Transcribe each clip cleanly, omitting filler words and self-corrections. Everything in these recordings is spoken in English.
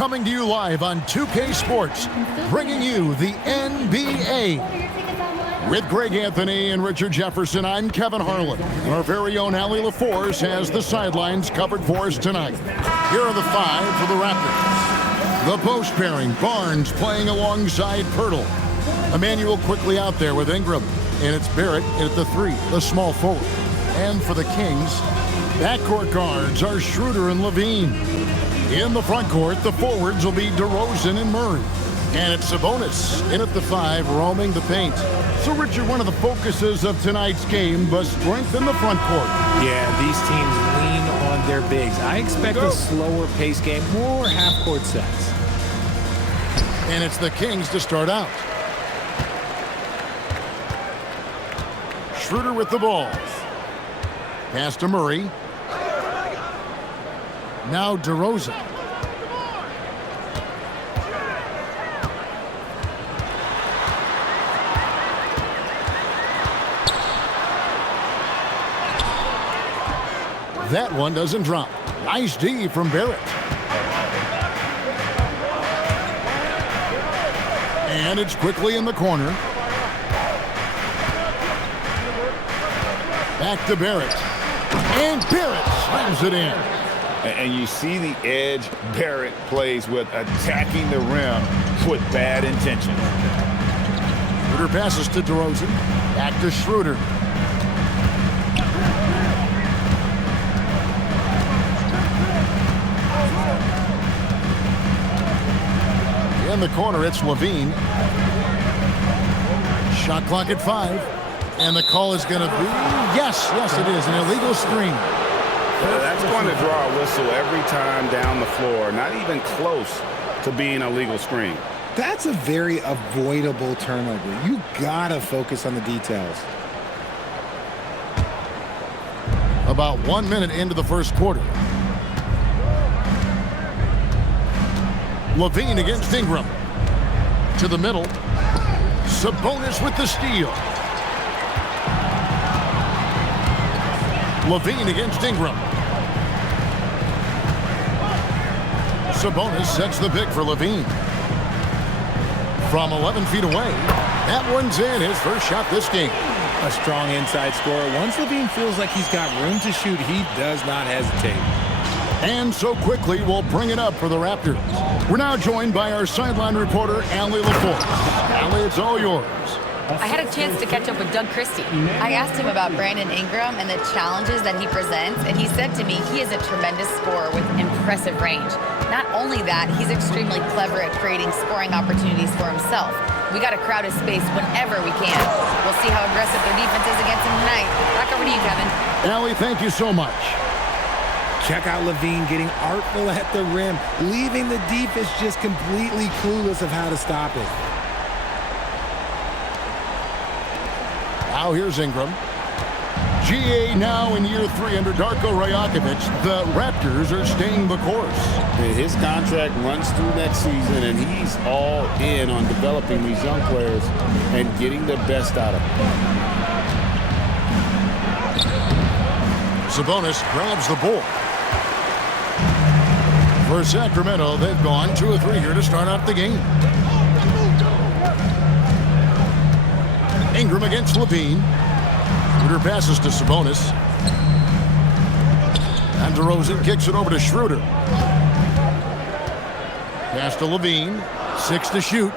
coming to you live on 2K Sports, bringing you the NBA. With Greg Anthony and Richard Jefferson, I'm Kevin Harlan. And our very own Allie LaForce has the sidelines covered for us tonight. Here are the five for the Raptors. The post pairing, Barnes playing alongside Pirtle. Immanuel Quickley out there with Ingram. And it's Barrett at the three, the small forward. And for the Kings, backcourt guards are Schroeder and Levine. In the front court, the forwards will be DeRozan and Murray. And it's Sabonis in at the five, roaming the paint. So, Richard, one of the focuses of tonight's game was strength in the front court. Yeah, these teams lean on their bigs. I expect a slower pace game, more half-court sets. And it's the Kings to start out. Schroeder with the ball. Pass to Murray. Now DeRozan. That one doesn't drop. Nice D from Barrett. And it's Quickley in the corner. Back to Barrett. And Barrett slams it in. And you see the edge Barrett plays with, attacking the rim with bad intention. Schroeder passes to DeRozan. Back to Schroeder. In the corner, it's Levine. Shot clock at 5. And the call is going to be, yes, it is, an illegal screen. That's going to draw a whistle every time down the floor. Not even close to being a legal screen. That's a very avoidable turnover. You got to focus on the details. About 1 minute into the first quarter. Levine against Ingram. To the middle. Sabonis with the steal. Levine against Ingram. Sabonis sets the pick for Levine. From 11 feet away. That one's in, his first shot this game. A strong inside scorer. Once Levine feels like he's got room to shoot, he does not hesitate. And so Quickley will bring it up for the Raptors. We're now joined by our sideline reporter, Allie LaForce. Allie, it's all yours. I had a chance to catch up with Doug Christie. I asked him about Brandon Ingram and the challenges that he presents, and he said to me he is a tremendous scorer with impressive range. Not only that, he's extremely clever at creating scoring opportunities for himself. We got to crowd his space whenever we can. We'll see how aggressive their defense is against him tonight. Back over to you, Kevin. Allie, thank you so much. Check out Levine getting artful at the rim, leaving the defense just completely clueless of how to stop it. Now here's Ingram. GA now in year 3 under Darko Rajakovic. The Raptors are staying the course. His contract runs through next season, and he's all in on developing these young players and getting the best out of them. Sabonis grabs the ball. For Sacramento, they've gone 2 of 3 here to start out the game. Ingram against Levine. Schroeder passes to Sabonis. And DeRozan kicks it over to Schroeder. Pass to Levine. 6 to shoot.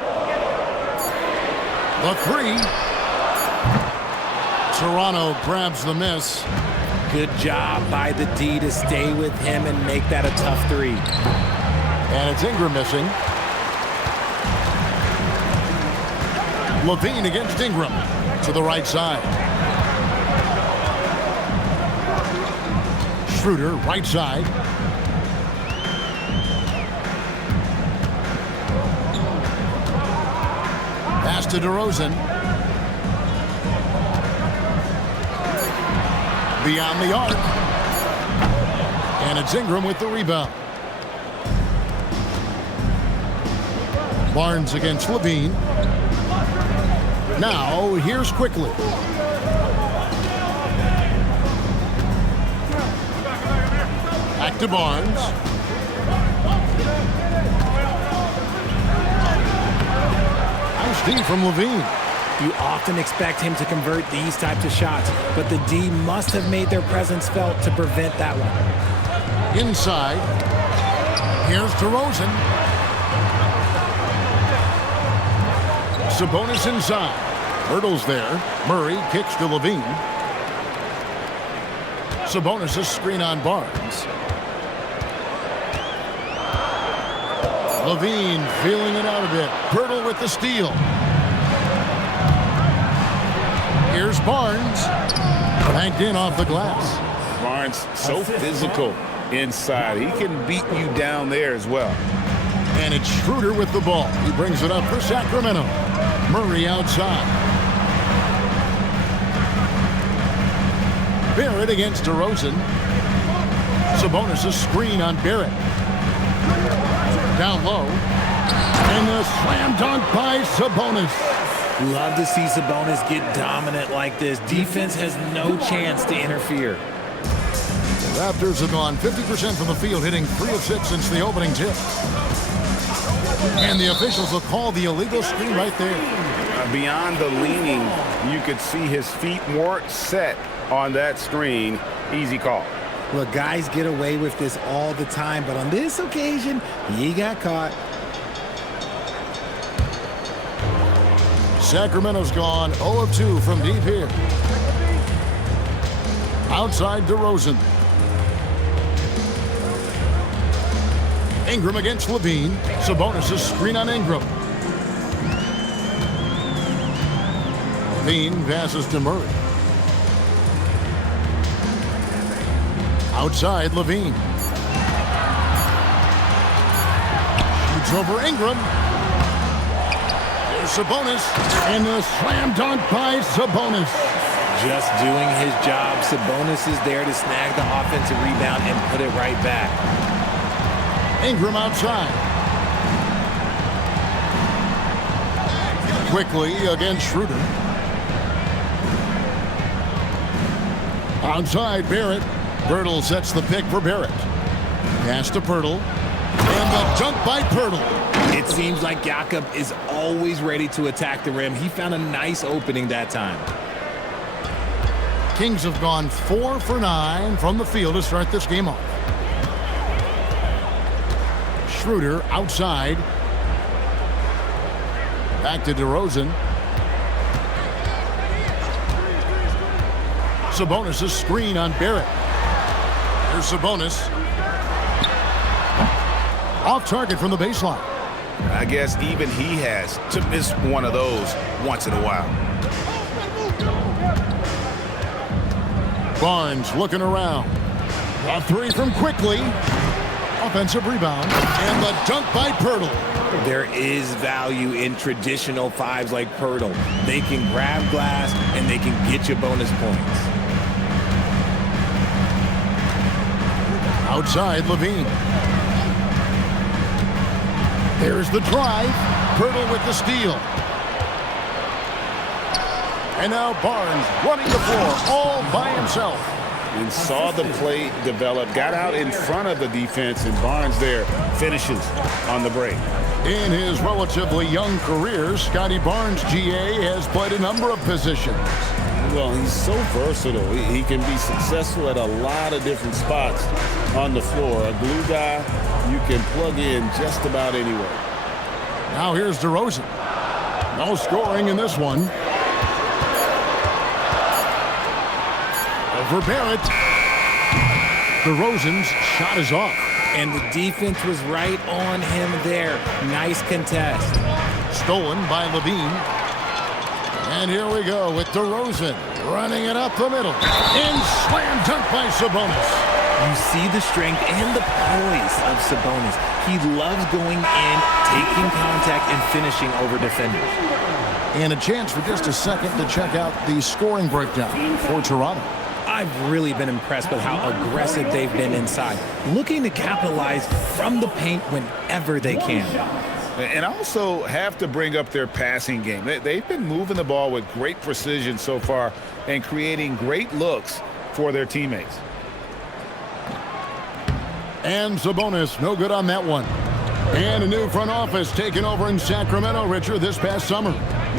The 3. Toronto grabs the miss. Good job by the D to stay with him and make that a tough 3. And it's Ingram missing. Levine against Ingram to the right side. Schroeder, right side. Pass to DeRozan. Beyond the arc. And it's Ingram with the rebound. Barnes against Levine. Now, here's Quickley. Back to Barnes. D from Levine. You often expect him to convert these types of shots, but the D must have made their presence felt to prevent that one. Inside. Here's DeRozan. Sabonis inside. Hurdles there. Murray kicks to Levine. Sabonis a screen on Barnes. Levine feeling it out a bit. Pirtle with the steal. Here's Barnes. Banked in off the glass. Barnes so physical inside. He can beat you down there as well. And it's Schroeder with the ball. He brings it up for Sacramento. Murray outside. Barrett against DeRozan. Sabonis a screen on Barrett. Down low. And the slam dunk by Sabonis. Love to see Sabonis get dominant like this. Defense has no chance to interfere. The Raptors have gone 50% from the field, hitting 3 of 6 since the opening tip. And the officials will call the illegal screen right there. Beyond the leaning, you could see his feet weren't set on that screen. Easy call. Look, guys get away with this all the time, but on this occasion, he got caught. Sacramento's gone 0 of 2 from deep here. Outside DeRozan. Ingram against Levine. Sabonis a screen on Ingram. Levine passes to Murray. Outside Levine. Shoots over Ingram. There's Sabonis. And the slam dunk by Sabonis. Just doing his job. Sabonis is there to snag the offensive rebound and put it right back. Ingram outside. Quickley against Schroeder. Outside Barrett. Pirtle sets the pick for Barrett. Pass to Pirtle. And the dunk by Pirtle. It seems like Jakob is always ready to attack the rim. He found a nice opening that time. Kings have gone 4 for 9 from the field to start this game off. Schroeder outside. Back to DeRozan. Sabonis a screen on Barrett. Here's Sabonis. Off target from the baseline. I guess even he has to miss one of those once in a while. Barnes looking around. A 3 from Quickley. Offensive rebound. And the dunk by Pirtle. There is value in traditional fives like Pirtle. They can grab glass and they can get you bonus points. Outside Levine. There's the drive. Pirtle with the steal. And now Barnes running the floor all by himself. And saw the play develop, got out in front of the defense, and Barnes there finishes on the break. In his relatively young career, Scottie Barnes, GA, has played a number of positions. Well, he's so versatile. He can be successful at a lot of different spots on the floor. A glue guy you can plug in just about anywhere. Now here's DeRozan. No scoring in this one. Over Barrett. DeRozan's shot is off. And the defense was right on him there. Nice contest. Stolen by Levine. And here we go with DeRozan running it up the middle. And slam dunk by Sabonis. You see the strength and the poise of Sabonis. He loves going in, taking contact, and finishing over defenders. And a chance for just a second to check out the scoring breakdown for Toronto. I've really been impressed with how aggressive they've been inside, looking to capitalize from the paint whenever they can. And also have to bring up their passing game. They've been moving the ball with great precision so far and creating great looks for their teammates. And Sabonis, no good on that one. And a new front office taken over in Sacramento, Richard, this past summer.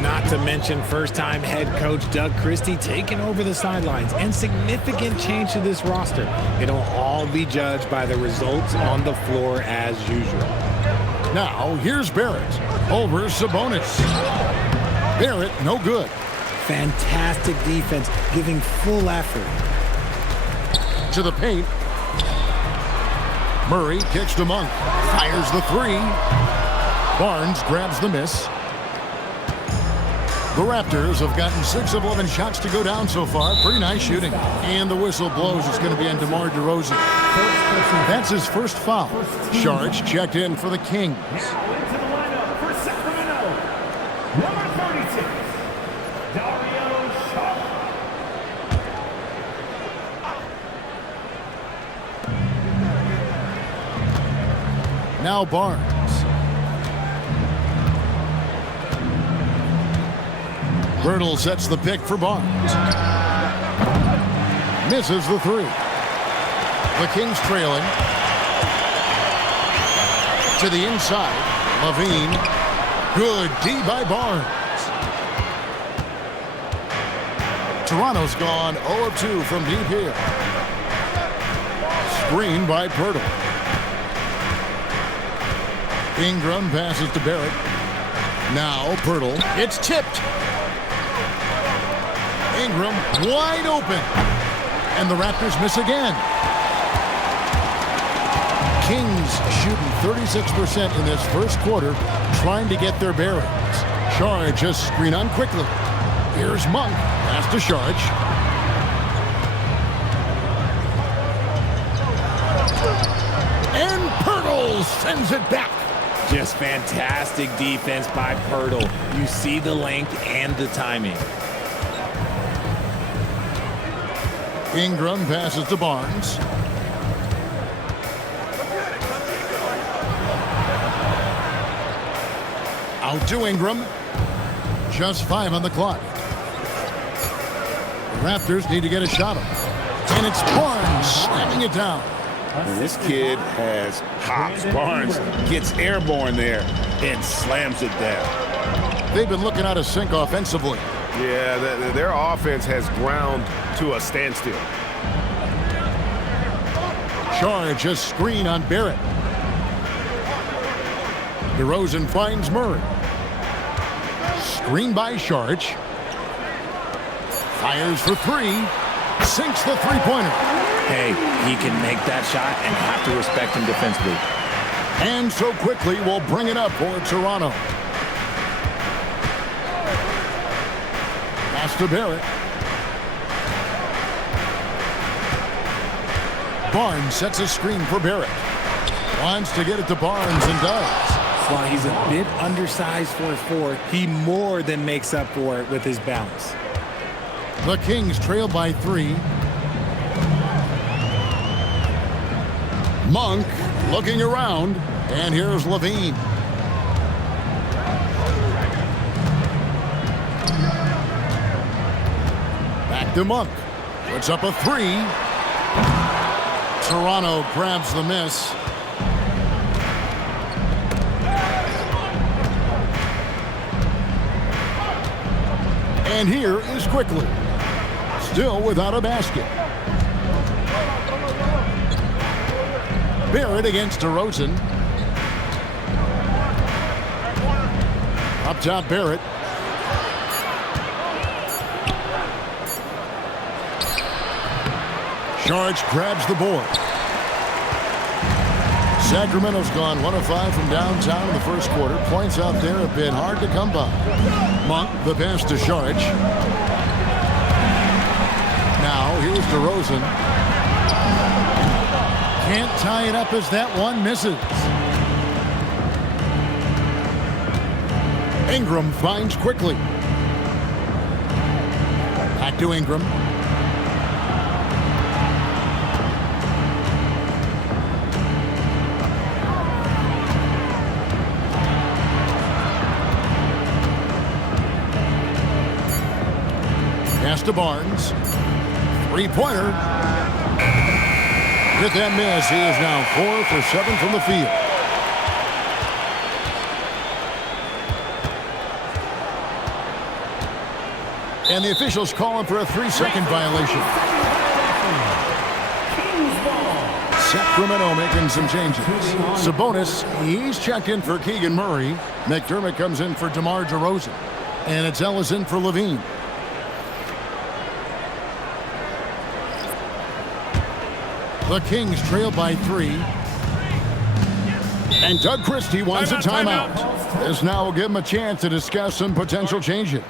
Not to mention first-time head coach Doug Christie taking over the sidelines, and significant change to this roster. It'll all be judged by the results on the floor as usual. Now, here's Barrett over Sabonis. Barrett, no good. Fantastic defense, giving full effort. To the paint. Murray kicks to Monk. Fires the three. Barnes grabs the miss. The Raptors have gotten 6 of 11 shots to go down so far. Pretty nice shooting. And the whistle blows. It's going to be on DeMar DeRozan. That's his first foul. Sharge checked in for the Kings. Now into the lineup for Sacramento, number 36, Dario Sharp. Now Barnes. Bertle sets the pick for Barnes. Misses the three. The Kings trailing. To the inside. Levine. Good D by Barnes. Toronto's gone 0 of 2 from deep here. Screen by Bertle. Ingram passes to Barrett. Now Bertle. It's tipped. Ingram wide open. And the Raptors miss again. Kings shooting 36% in this first quarter, trying to get their bearings. Sharge just screen on Quickley. Here's Monk. Pass to Sharge. And Bertle sends it back. Just fantastic defense by Bertle. You see the length and the timing. Ingram passes to Barnes. Out to Ingram. Just 5 on the clock. The Raptors need to get a shot up. And it's Barnes slamming it down. And this kid has hops. Barnes gets airborne there and slams it down. They've been looking out of sync offensively. Yeah, their offense has ground to a standstill. Sharge a screen on Barrett. DeRozan finds Murray. Screen by Sharge. Fires for three. Sinks the three-pointer. Hey, he can make that shot and have to respect him defensively. And so Quickley will bring it up for Toronto. Pass to Barrett. Barnes sets a screen for Barrett. Wants to get it to Barnes and does. While he's a bit undersized for a 4, he more than makes up for it with his bounce. The Kings trail by 3. Monk looking around, and here's Levine. Back to Monk. Puts up a 3. Toronto grabs the miss. And here is Quickley. Still without a basket. Barrett against DeRozan. Up top, Barrett. Sharge grabs the board. Sacramento's gone 1 of 5 from downtown in the first quarter. Points out there have been hard to come by. Monk, the pass to Sharge. Now, here's DeRozan. Can't tie it up as that one misses. Ingram finds Quickley. Back to Ingram. Pass to Barnes. Three-pointer. With that miss, he is now 4 for 7 from the field. And the officials calling for a 3-second violation. Sacramento making some changes. Sabonis, he's checked in for Keegan Murray. McDermott comes in for DeMar DeRozan. And it's Ellis in for Levine. The Kings trail by 3. And Doug Christie wants a timeout. This now will give him a chance to discuss some potential changes.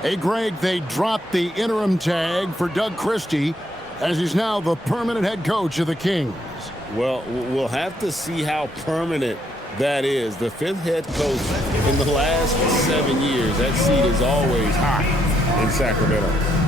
Hey, Greg, they dropped the interim tag for Doug Christie as he's now the permanent head coach of the Kings. Well, we'll have to see how permanent that is. The 5th head coach in the last 7 years. That seat is always hot in Sacramento.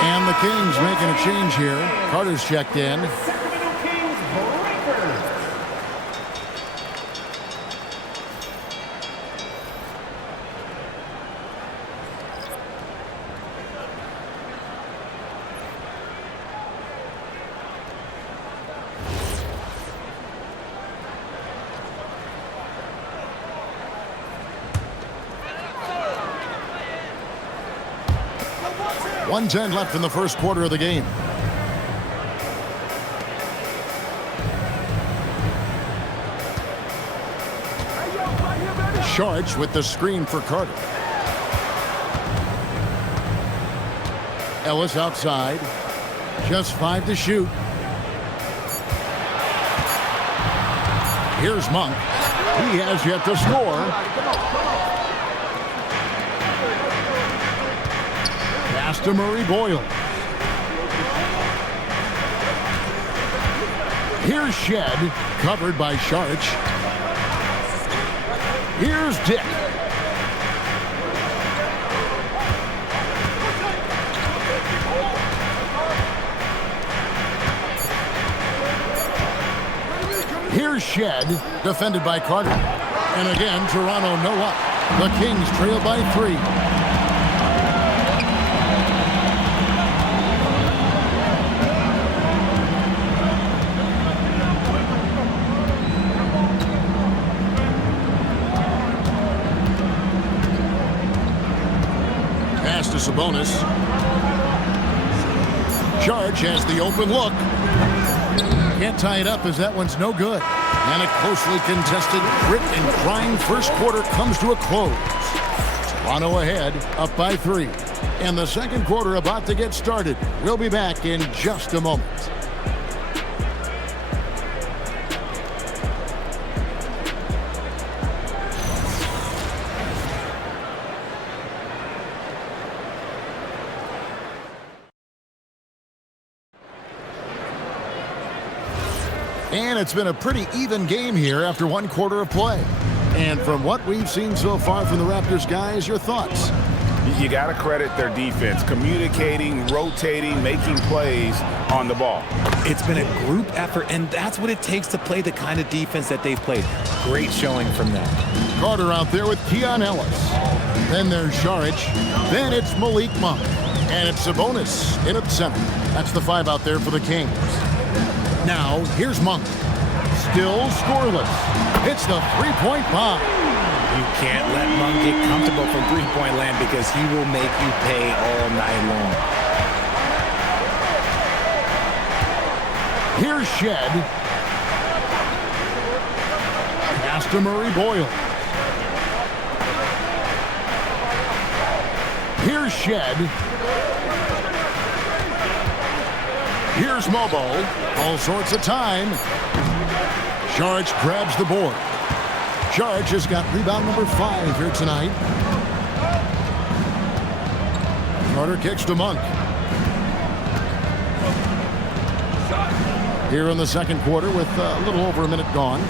And the Kings making a change here. Carter's checked in. Sacramento Kings breakers. .110 left in the first quarter of the game. Sharch with the screen for Carter. Ellis outside. Just 5 to shoot. Here's Monk. He has yet to score. Pass to Murray Boyle. Here's Shed, covered by Sharch. Here's Dick. Here's Shed, defended by Carter. And again, Toronto no up. The Kings trail by 3. Pass to Sabonis. Sharch has the open look. Can't tie it up as that one's no good. And a closely contested grit and grind first quarter comes to a close. Toronto ahead, up by 3. And the second quarter about to get started. We'll be back in just a moment. And it's been a pretty even game here after 1 quarter of play. And from what we've seen so far from the Raptors guys, your thoughts? You got to credit their defense, communicating, rotating, making plays on the ball. It's been a group effort, and that's what it takes to play the kind of defense that they've played. Great showing from them. Carter out there with Keon Ellis. Then there's Sharch. Then it's Malik Monk. And it's Sabonis in at center. That's the 5 out there for the Kings. Now, here's Monk. Still scoreless. It's the three-point bomb. You can't let Monk get comfortable from three-point land because he will make you pay all night long. Here's Shed. Pass to Murray Boyle. Here's Shed. Here's Mobo. All sorts of time. Sharge grabs the board. Sharge has got rebound number 5 here tonight. Carter kicks to Monk. Here in the second quarter with a little over a minute gone.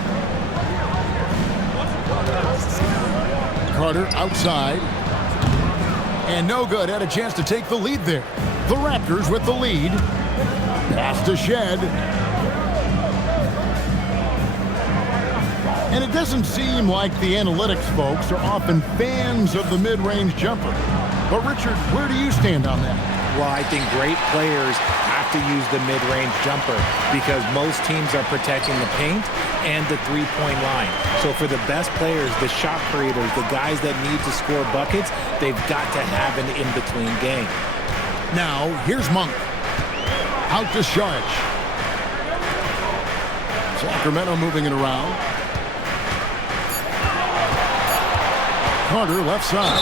Carter outside. And no good. Had a chance to take the lead there. The Raptors with the lead. Pass to Shed. And it doesn't seem like the analytics folks are often fans of the mid-range jumper. But Richard, where do you stand on that? Well, I think great players have to use the mid-range jumper because most teams are protecting the paint and the three-point line. So for the best players, the shot creators, the guys that need to score buckets, they've got to have an in-between game. Now, here's Monk. Out to Sharge. Sacramento moving it around. Carter left side.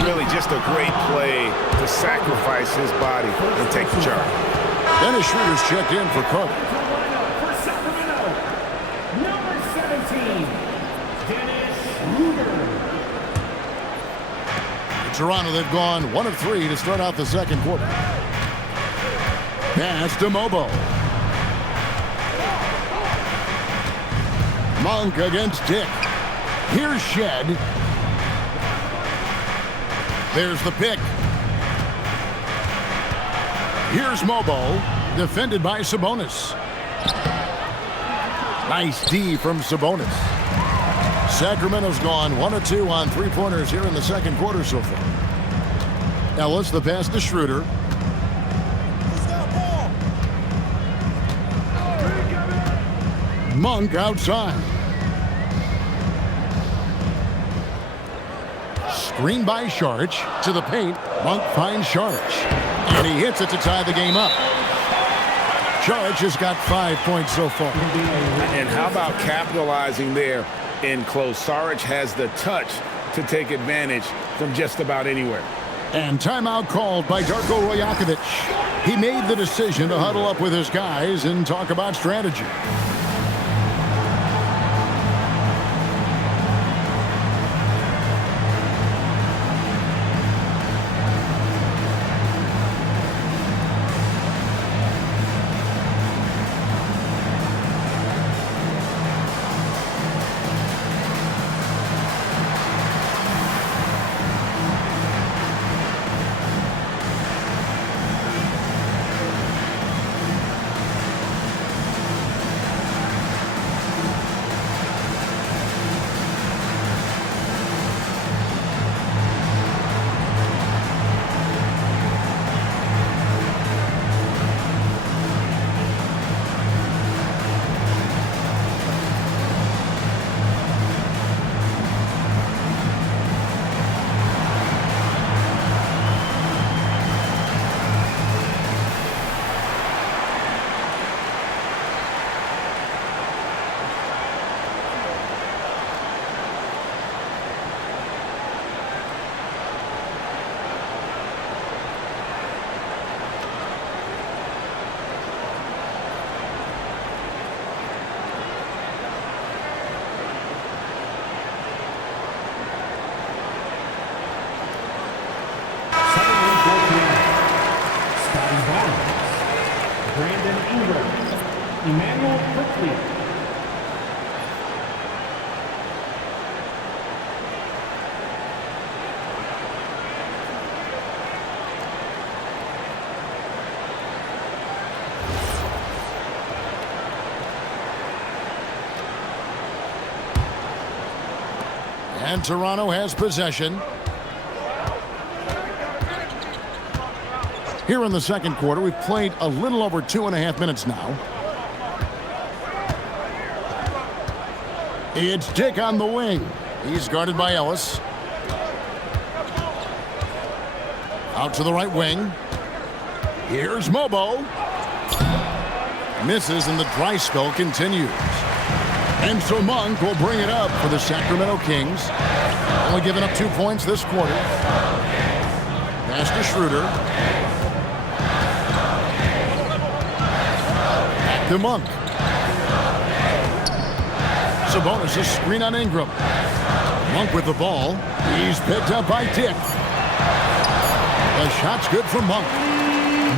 And really just a great play to sacrifice his body and take the charge. Dennis Schroeder's checked in for Carter. For Sacramento, number 17, Dennis Schroeder. Toronto, they've gone 1 of 3 to start out the second quarter. Pass to Mobo. Monk against Dick. Here's Shed. There's the pick. Here's Mobo, defended by Sabonis. Nice D from Sabonis. Sacramento's gone 1 of 2 on three-pointers here in the second quarter so far. Ellis, the pass to Schroeder. Monk outside. Screen by Sharge to the paint. Monk finds Sharge. And he hits it to tie the game up. Sharge has got 5 points so far. And how about capitalizing there in close? Saric has the touch to take advantage from just about anywhere. And timeout called by Darko Rajakovic. He made the decision to huddle up with his guys and talk about strategy. Scottie Barnes, Immanuel Quickley. And Toronto has possession. Here in the second quarter, we've played a little over 2.5 minutes now. It's Dick on the wing. He's guarded by Ellis. Out to the right wing. Here's Mobo. Misses, and the dry spell continues. And so Monk will bring it up for the Sacramento Kings. Only giving up 2 points this quarter. Pass to Schroeder. Back to Monk. Sabonis, a screen on Ingram. Monk with the ball. He's picked up by Dick. The shot's good for Monk.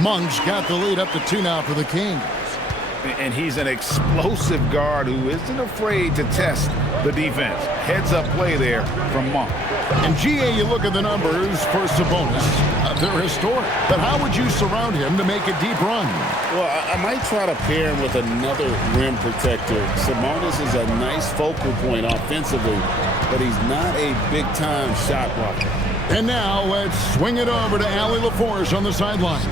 Monk's got the lead up to 2 now for the Kings. And he's an explosive guard who isn't afraid to test the defense. Heads-up play there from Monk. And GA, you look at the numbers for Sabonis. They're historic. But how would you surround him to make a deep run? Well, I might try to pair him with another rim protector. Sabonis is a nice focal point offensively, but he's not a big-time shot blocker. And now let's swing it over to Allie LaForce on the sideline.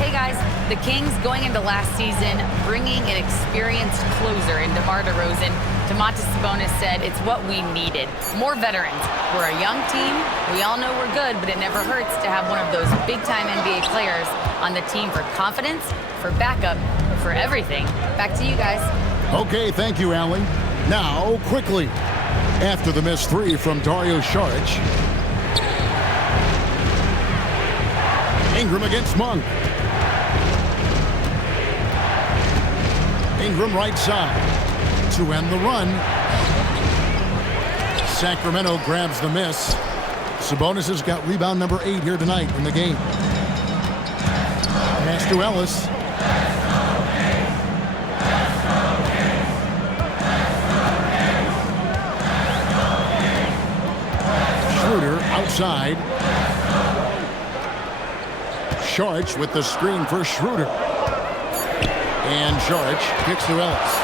Hey guys, the Kings going into last season, bringing an experienced closer in DeMar DeRozan. Domantas Sabonis said it's what we needed. More veterans. We're a young team. We all know we're good, but it never hurts to have one of those big-time NBA players on the team for confidence, for backup, for everything. Back to you guys. Okay, thank you, Allie. Now, Quickley. After the missed 3 from Dario Saric. Ingram against Monk. Ingram right side to end the run. Sacramento grabs the miss. Sabonis has got rebound number 8 here tonight in the game. Pass to Ellis. Schroeder outside. Saric with the screen for Schroeder. And Saric kicks to Ellis.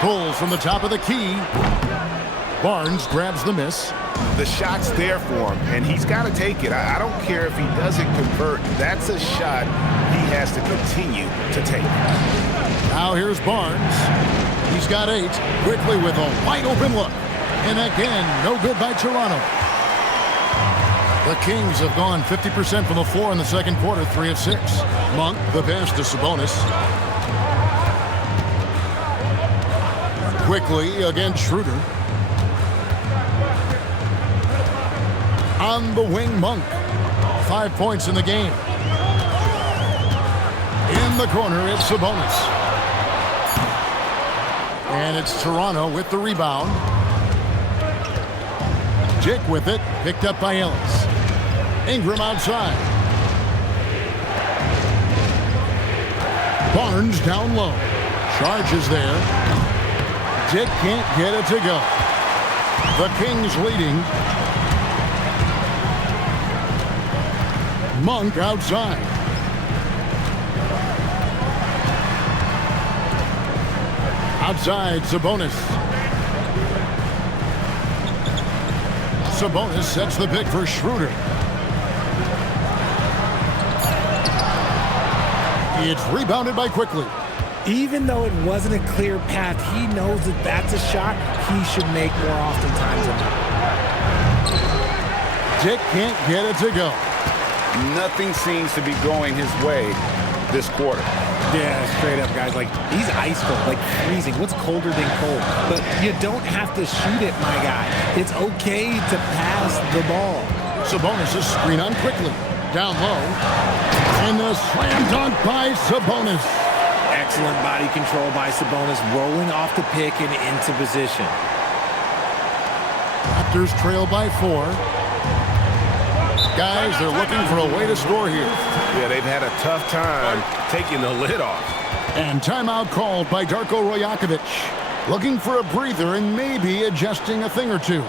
Pulls from the top of the key. Barnes grabs the miss. The shot's there for him, and he's got to take it. I don't care if he doesn't convert. That's a shot he has to continue to take. Now here's Barnes. He's got 8. Quickley with a wide open look. And again, no good by Toronto. The Kings have gone 50% from the floor in the second quarter, 3 of 6. Monk, the pass to Sabonis. Quickley against Schroeder. On the wing, Monk. 5 points in the game. In the corner, it's Sabonis. And it's Toronto with the rebound. Dick with it, picked up by Ellis. Ingram outside. Barnes down low. Charges there. Dick can't get it to go. The Kings leading. Monk outside. Outside, Sabonis. Sabonis sets the pick for Schroeder. It's rebounded by Quickley. Even though it wasn't a clear path, he knows that that's a shot he should make more oftentimes than not. Dick can't get it to go. Nothing seems to be going his way this quarter. Yeah, straight up, guys. Like, he's ice cold, like freezing. What's colder than cold? But you don't have to shoot it, my guy. It's okay to pass the ball. Sabonis is screen on Quickley. Down low. And the slam dunk by Sabonis. Excellent body control by Sabonis, rolling off the pick and into position. Raptors trail by 4. Guys, they're looking for a way to score here. Yeah, they've had a tough time taking the lid off. And timeout called by Darko Rajakovic. Looking for a breather and maybe adjusting a thing or two.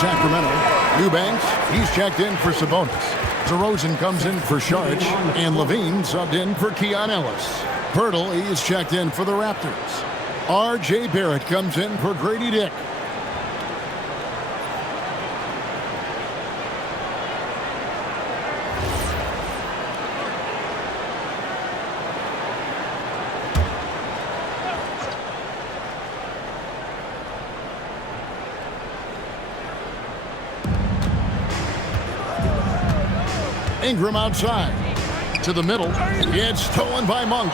Sacramento. Eubanks, he's checked in for Sabonis. DeRozan comes in for Sharch, and Levine subbed in for Keon Ellis. Pirtle, he's checked in for the Raptors. RJ Barrett comes in for Grady Dick. Ingram outside. To the middle. It's stolen by Monk.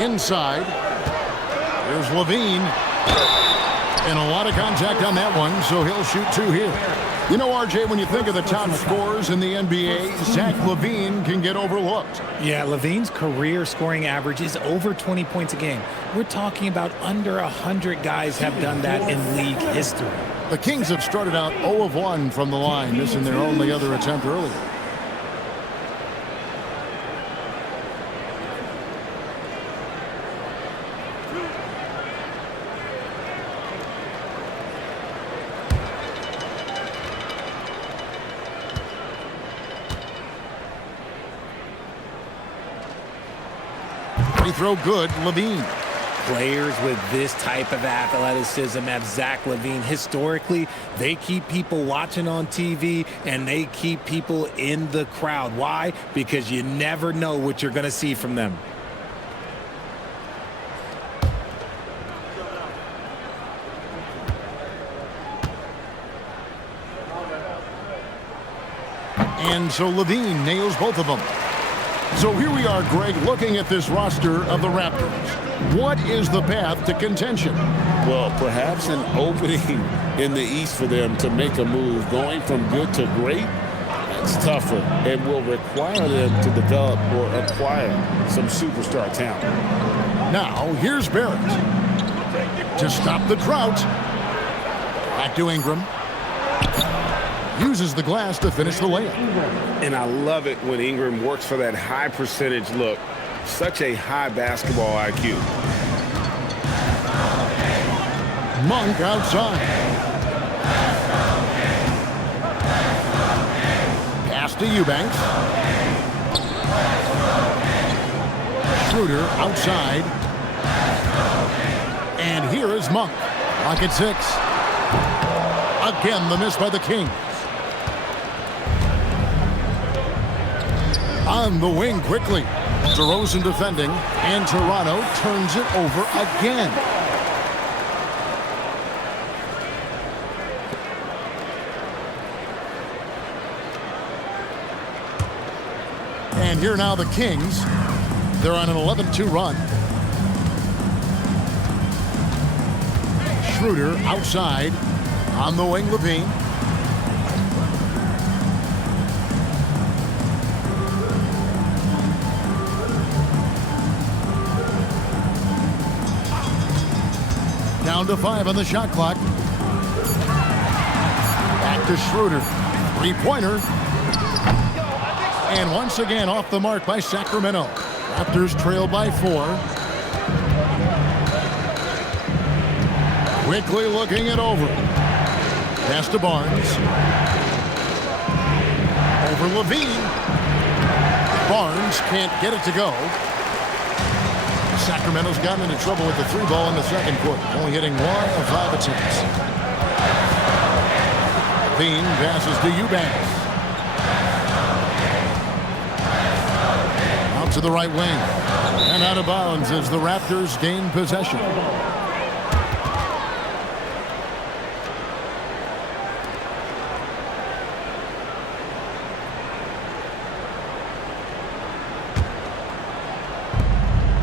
Inside. Here's Levine. And a lot of contact on that one, so he'll shoot two here. You know, RJ, when you think of the top scorers in the NBA, Zach LaVine can get overlooked. Yeah, LaVine's career scoring average is over 20 points a game. We're talking about under 100 guys have done that in league history. The Kings have started out 0 of 1 from the line, missing their only other attempt earlier. Free throw good, Levine. Players with this type of athleticism have Zach LaVine. Historically, they keep people watching on TV and they keep people in the crowd. Why? Because you never know what you're going to see from them. And so LaVine nails both of them. So here we are, Greg, looking at this roster of the Raptors. What is the path to contention? Well, perhaps an opening in the East for them to make a move. Going from good to great, that's tougher and will require them to develop or acquire some superstar talent. Now, here's Barrett to stop the drought. Back to Ingram. Uses the glass to finish the layup. And I love it when Ingram works for that high percentage look. Such a high basketball IQ. Monk outside. Pass to Eubanks. Schroeder outside. And here is Monk. Clock at 6. Again, the miss by the Kings. On the wing quickly. DeRozan defending, and Toronto turns it over again. And here now the Kings. They're on an 11-2 run. Schroeder outside. On the wing, Levine. Down to 5 on the shot clock. Back to Schroeder. Three-pointer. And once again off the mark by Sacramento. Raptors trail by 4. Quickley looking it over. Pass to Barnes. Over Levine. Barnes can't get it to go. Sacramento's gotten into trouble with the 3 ball in the second quarter, only hitting 1 of 5 attempts. Levine passes to Eubanks. Out to the right wing. And out of bounds as the Raptors gain possession.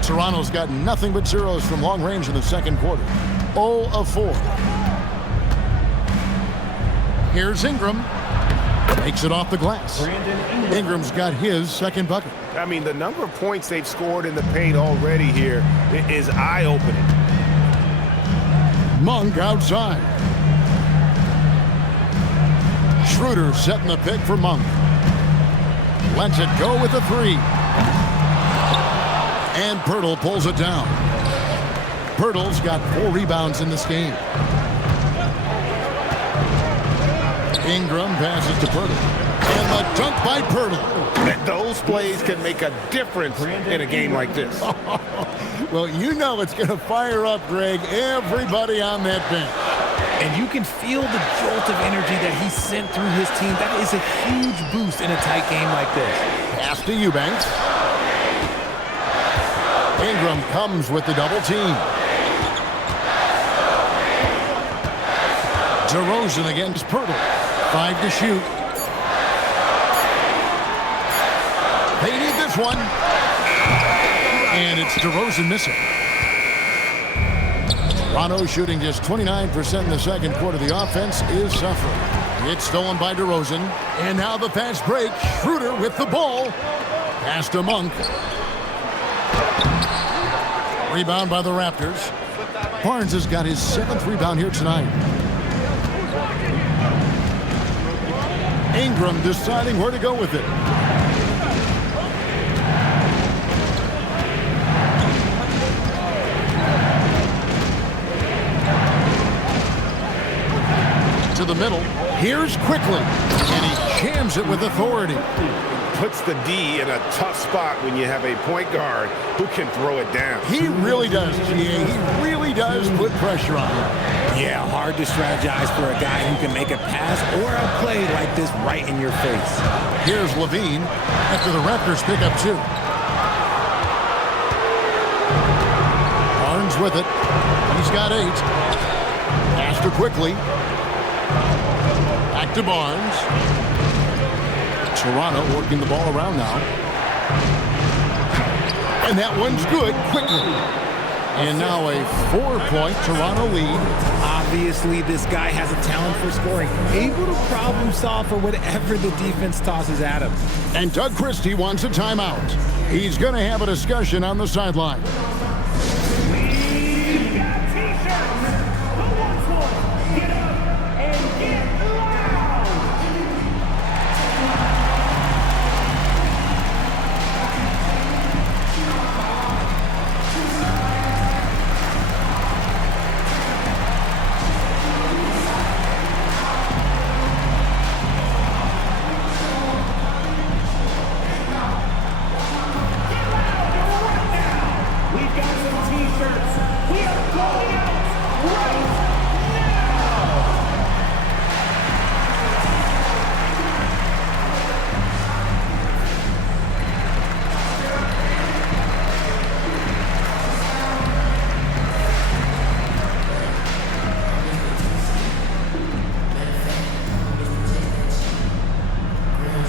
Toronto's got nothing but zeros from long range in the second quarter. 0 of 4. Here's Ingram. Makes it off the glass. Ingram's got his second bucket. I mean, the number of points they've scored in the paint already here is eye-opening. Monk outside. Schroeder setting the pick for Monk. Lets it go with a 3. And Pirtle pulls it down. Pirtle's got 4 rebounds in this game. Ingram passes to Pirtle. And the dunk by Pirtle. Those plays can make a difference in a game like this. Well, you know it's going to fire up, Greg, everybody on that bench. And you can feel the jolt of energy that he sent through his team. That is a huge boost in a tight game like this. Pass to Eubanks. Ingram comes with the double team. DeRozan against Pirtle. 5 to shoot. They need this one. And it's DeRozan missing. Toronto shooting just 29% in the second quarter. The offense is suffering. It's stolen by DeRozan. And now the fast break. Schroeder with the ball. Pass to Monk. Rebound by the Raptors. Barnes has got his 7th rebound here tonight. Ingram deciding where to go with it. To the middle. Here's Quickley. And he jams it with authority. Puts the D in a tough spot when you have a point guard who can throw it down. He really does, GA. He really does put pressure on him. Yeah, hard to strategize for a guy who can make a pass or a play like this right in your face. Here's Levine after the Raptors pick up 2. Barnes with it. He's got 8. Pass to Quickley. Back to Barnes. Toronto working the ball around now. And that one's good. Quickley. And now a 4-point Toronto lead. Obviously, this guy has a talent for scoring. Able to problem solve for whatever the defense tosses at him. And Doug Christie wants a timeout. He's going to have a discussion on the sideline. We've got t-shirts. Who wants one? Get up and get loud. We've got some t-shirts. We are going out right now.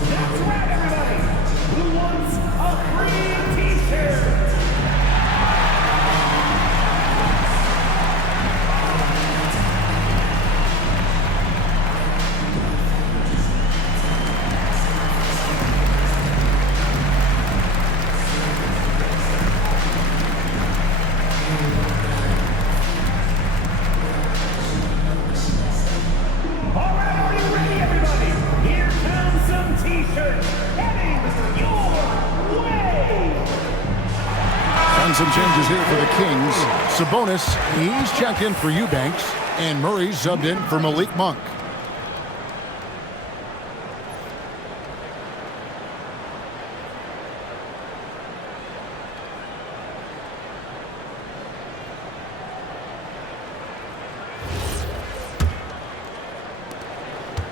That's right, everybody. Who wants a free t-shirt? All right, are you ready, everybody? Here comes some t-shirts heading your way. And some changes here for the Kings. Sabonis, he's checked in for Eubanks. And Murray's subbed in for Malik Monk.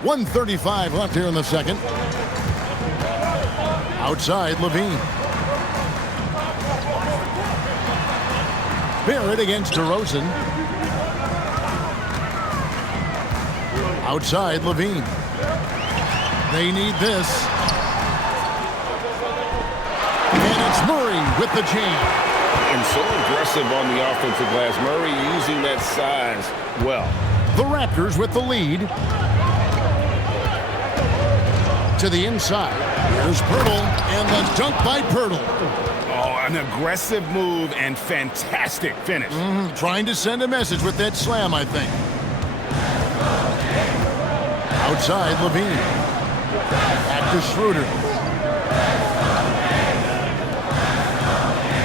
.135 left here in the second. Outside, Levine. Barrett against DeRozan. Outside, Levine. They need this. And it's Murray with the jam. And so aggressive on the offensive glass. Murray using that size well. The Raptors with the lead. To the inside. Here's Pirtle, and the dunk by Pirtle. Oh, an aggressive move and fantastic finish. Trying to send a message with that slam, I think. Outside, Levine. Back to Schroeder.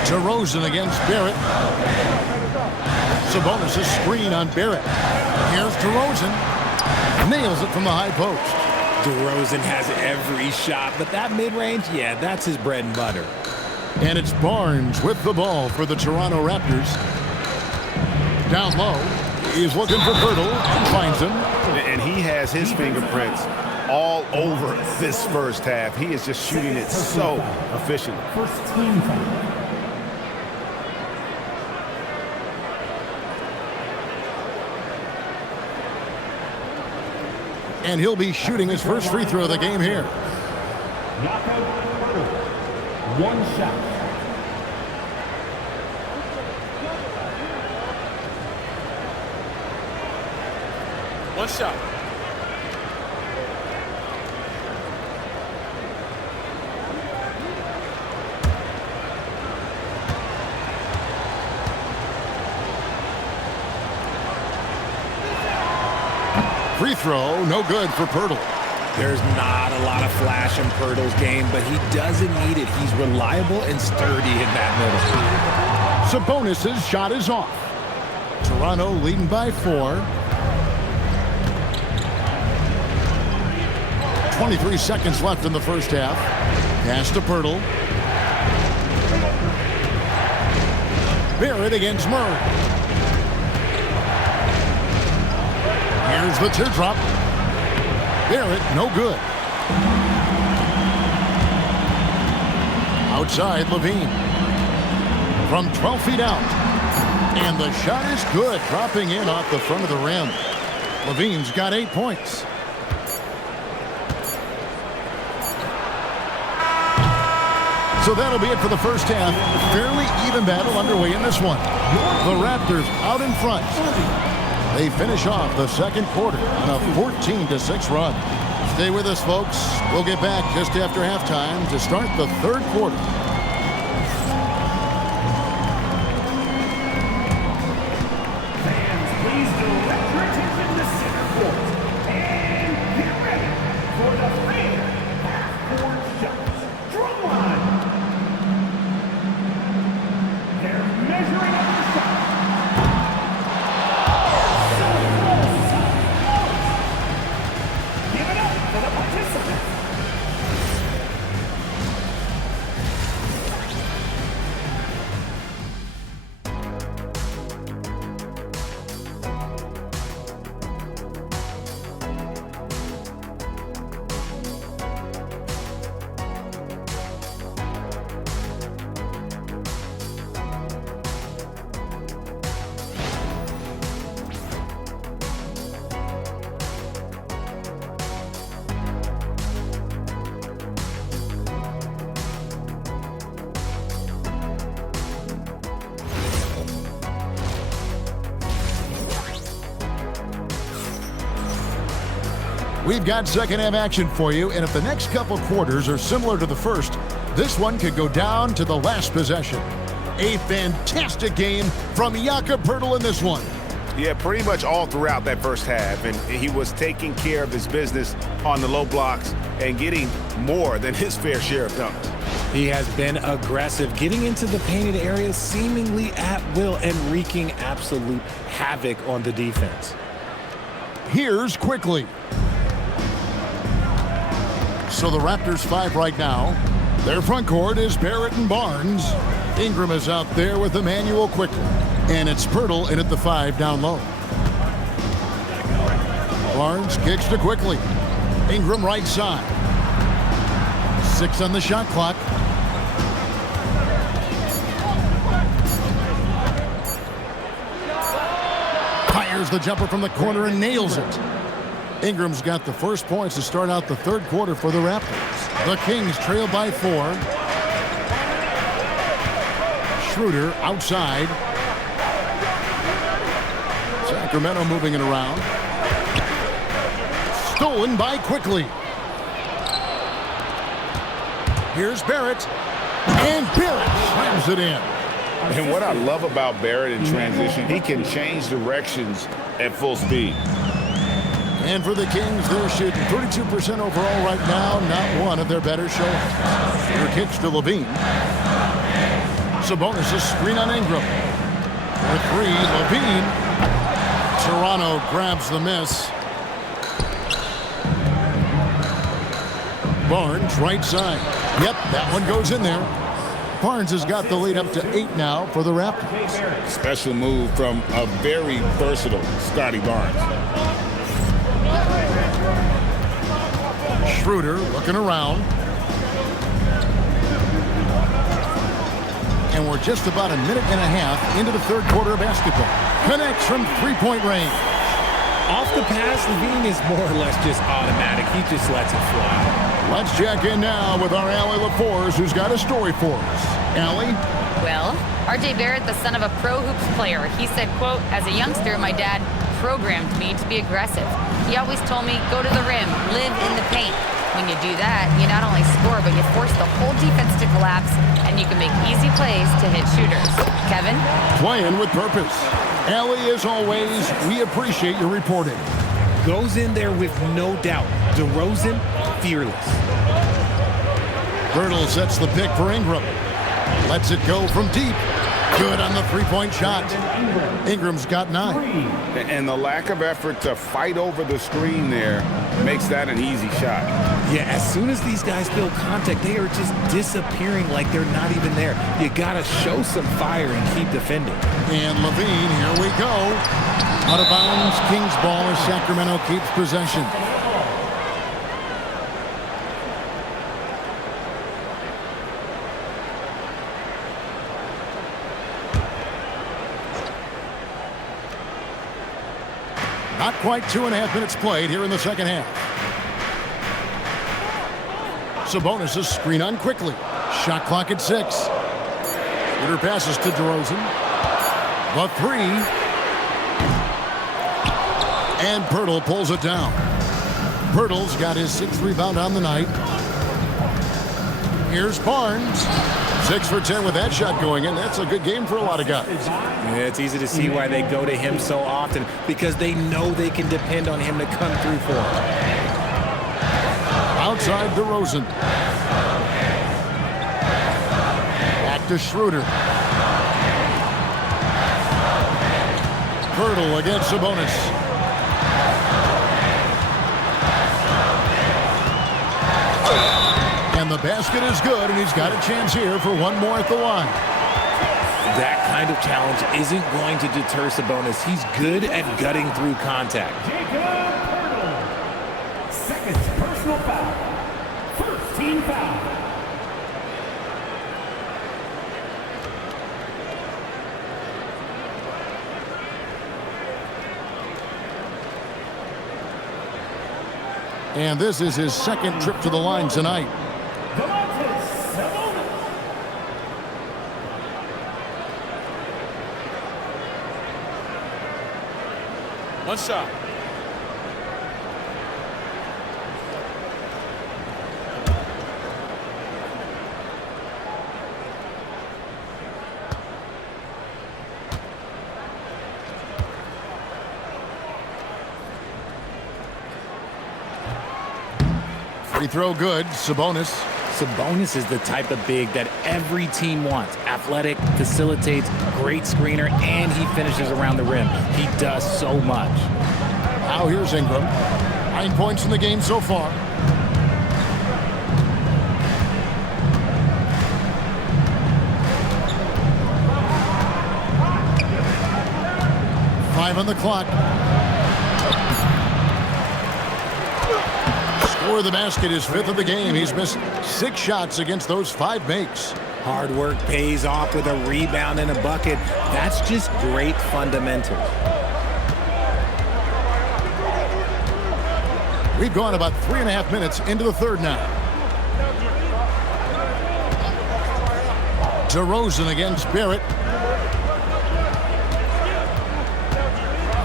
DeRozan against Barrett. Sabonis' screen on Barrett. Here's DeRozan. Nails it from the high post. DeRozan has every shot, but that mid-range, yeah, that's his bread and butter. And it's Barnes with the ball for the Toronto Raptors. Down low, he's looking for Pirtle and finds him. And he has his fingerprints all over this first half. He is just shooting it so efficient. First team foul. And he'll be shooting his first free throw of the game here. Knockout Pirtle. One shot. One shot. Free throw, no good for Pirtle. There's not a lot of flash in Pirtle's game, but he doesn't need it. He's reliable and sturdy in that middle. Sabonis' shot is off. Toronto leading by 4. 23 seconds left in the first half. Pass to Pirtle. Barrett against Murray. Here's the teardrop. Barrett, no good. Outside, Levine. From 12 feet out. And the shot is good, dropping in off the front of the rim. Levine's got 8 points. So that'll be it for the first half. Fairly even battle underway in this one. The Raptors out in front. They finish off the second quarter on a 14-6 run. Stay with us, folks. We'll get back just after halftime to start the third quarter. Fans, please direct your attention to center court. And get ready for the favorite half-court shots. Drumline. They're measuring up the shot. Give it up for the participants. We've got second half action for you, and if the next couple quarters are similar to the first, this one could go down to the last possession. A fantastic game from Jakob Pirtle in this one. Yeah, pretty much all throughout that first half, and he was taking care of his business on the low blocks and getting more than his fair share of dunks. He has been aggressive, getting into the painted area seemingly at will and wreaking absolute havoc on the defense. Here's Quickley. So the Raptors 5 right now. Their front court is Barrett and Barnes. Ingram is out there with Immanuel Quickley. And it's Pirtle in at the 5 down low. Barnes kicks to Quickley. Ingram right side. 6 on the shot clock. Fires the jumper from the corner and nails it. Ingram's got the first points to start out the third quarter for the Raptors. The Kings trail by 4. Schroeder outside. Sacramento moving it around. Stolen by Quickley. Here's Barrett. And Barrett slams it in. And what I love about Barrett in transition, he can change directions at full speed. And for the Kings, they're shooting 32% overall right now. Not one of their better showings. Their kicks to Levine. Sabonis' screen on Ingram. For three, Levine. Toronto grabs the miss. Barnes, right side. Yep, that one goes in there. Barnes has got the lead up to 8 now for the Raptors. Special move from a very versatile Scottie Barnes. Schroeder looking around. And we're just about a minute and a half into the third quarter of basketball. Connects from three-point range. Off the pass, Levine is more or less just automatic. He just lets it fly. Let's check in now with our Allie LaForce, who's got a story for us. Allie? Well, RJ Barrett, the son of a pro hoops player, he said, quote, as a youngster, my dad programmed me to be aggressive. He always told me, go to the rim, live in the paint. When you do that, you not only score, but you force the whole defense to collapse, and you can make easy plays to hit shooters. Kevin? Playing with purpose. Allie, as always, we appreciate your reporting. Goes in there with no doubt. DeRozan, fearless. Bertle sets the pick for Ingram. Lets it go from deep. Good on the three-point shot. Ingram's got 9. And the lack of effort to fight over the screen there makes that an easy shot. Yeah, as soon as these guys feel contact, they are just disappearing like they're not even there. You got to show some fire and keep defending. And Levine, here we go. Out of bounds, Kings ball as Sacramento keeps possession. Not quite 2.5 minutes played here in the second half. Sabonis' screen on Quickley. Shot clock at 6. Shooter passes to DeRozan. The 3. And Bertle pulls it down. Bertle's got his 6th rebound on the night. Here's Barnes. 6 for 10 with that shot going in. That's a good game for a lot of guys. Yeah, it's easy to see why they go to him so often, because they know they can depend on him to come through for them. Outside DeRozan. Back to Schroeder. Bertle against Sabonis. And the basket is good, and he's got a chance here for one more at the line. That kind of challenge isn't going to deter Sabonis. He's good at gutting through contact. Second personal foul. First team foul. And this is his second trip to the line tonight. One shot. Free throw good. Sabonis. Sabonis is the type of big that every team wants. Athletic, facilitates, great screener, and he finishes around the rim. He does so much. Now here's Ingram. 9 points in the game so far. Five on the clock. Score of the basket is 5th of the game. He's missed 6 shots against those 5 makes. Hard work pays off with a rebound and a bucket. That's just great fundamentals. We've gone about 3.5 minutes into the third now. DeRozan against Barrett.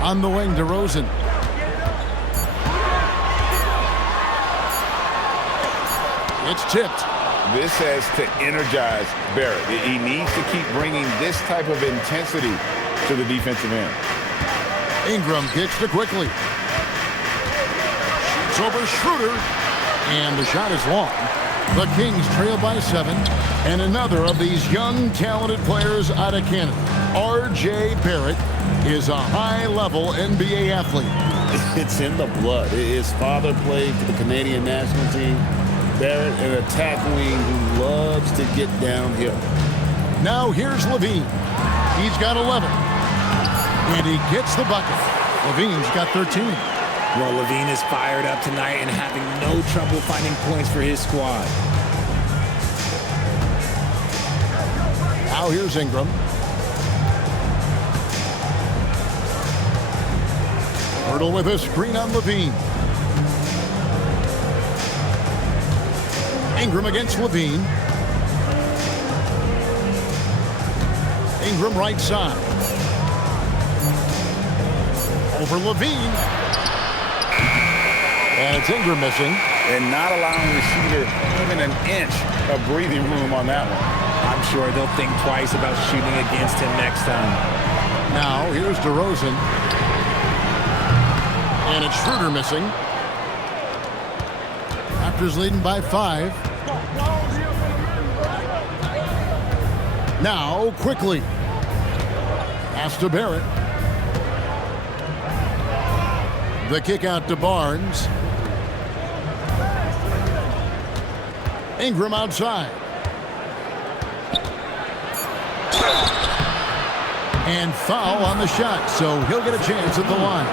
On the wing, DeRozan. It's tipped. This has to energize Barrett. He needs to keep bringing this type of intensity to the defensive end. Ingram kicks to Quickley. Shoots over Schroeder. And the shot is long. The Kings trail by 7. And another of these young, talented players out of Canada. RJ Barrett is a high-level NBA athlete. It's in the blood. His father played for the Canadian national team. Barrett, an attack wing who loves to get downhill. Now here's Levine. He's got 11. And he gets the bucket. Levine's got 13. Well, Levine is fired up tonight and having no trouble finding points for his squad. Now here's Ingram. Hurdle with a screen on Levine. Ingram against Levine. Ingram right side. Over Levine. And it's Ingram missing. And not allowing the shooter even an inch of breathing room on that one. I'm sure they'll think twice about shooting against him next time. Now here's DeRozan. And it's Schroeder missing. Raptors leading by 5. Now Quickley. Pass to Barrett. The kick out to Barnes. Ingram outside. And foul on the shot, so he'll get a chance at the line.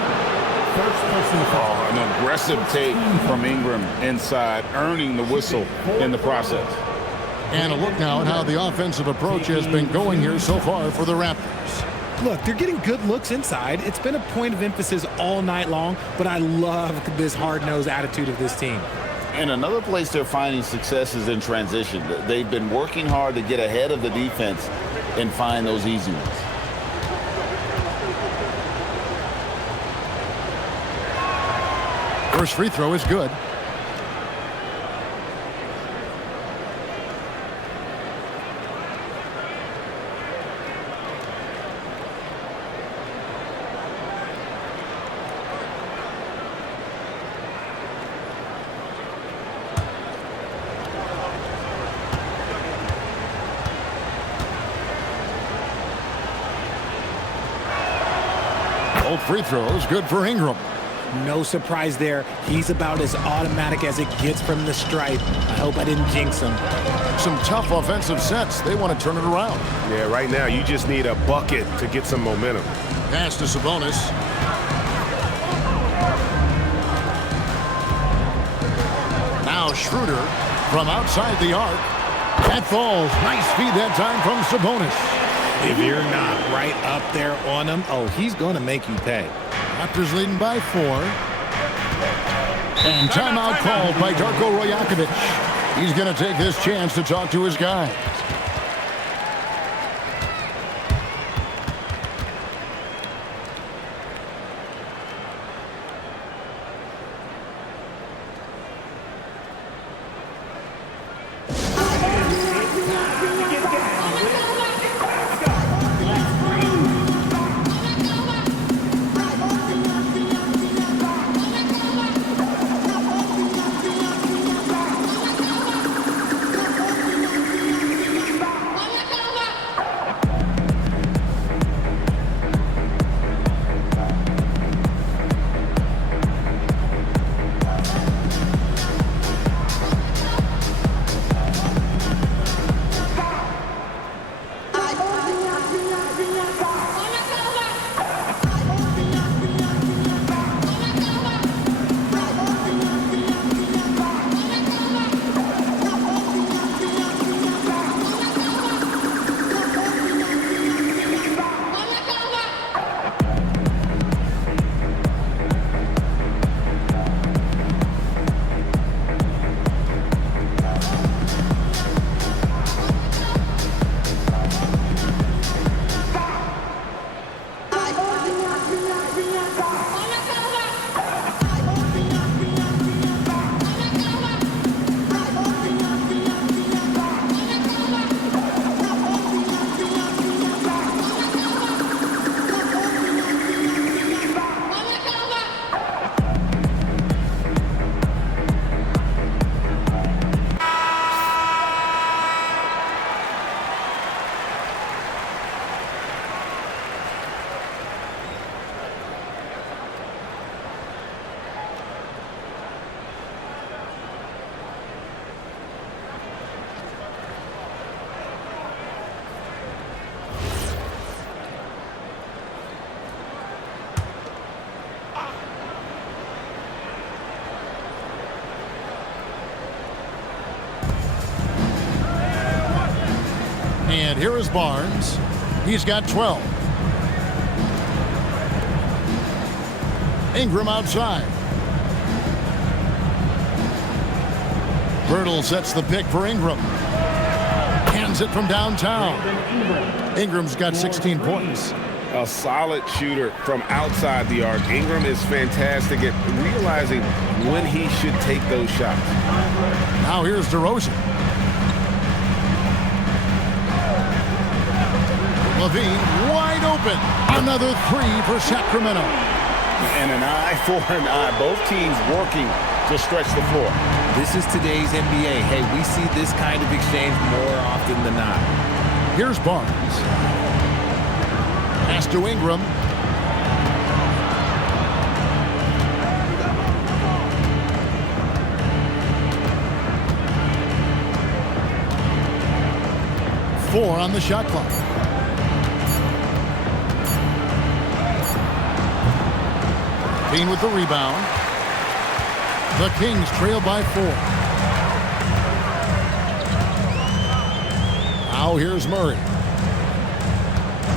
Oh, an aggressive take from Ingram inside, earning the whistle in the process. And a look now at how the offensive approach has been going here so far for the Raptors. Look, they're getting good looks inside. It's been a point of emphasis all night long, but I love this hard-nosed attitude of this team. And another place they're finding success is in transition. They've been working hard to get ahead of the defense and find those easy ones. First free throw is good. Both free throws good for Ingram. No surprise there. He's about as automatic as it gets from the stripe. I hope I didn't jinx him. Some tough offensive sets. They want to turn it around. Yeah, right now you just need a bucket to get some momentum. Pass to Sabonis. Now Schroeder from outside the arc. That falls. Nice feed that time from Sabonis. If you're not right up there on him, oh, he's going to make you pay. Raptors leading by 4. And timeout called by Darko Rajakovic. He's going to take this chance to talk to his guys. And here is Barnes. He's got 12. Ingram outside. Birtle sets the pick for Ingram. Hands it from downtown. Ingram's got 16 points. A solid shooter from outside the arc. Ingram is fantastic at realizing when he should take those shots. Now here's DeRozan. Levine wide open. Another three for Sacramento. And an eye for an eye. Both teams working to stretch the floor. This is today's NBA. Hey, we see this kind of exchange more often than not. Here's Barnes. Pass to Ingram. Four on the shot clock. Kane with the rebound. The Kings trail by 4. Now here's Murray.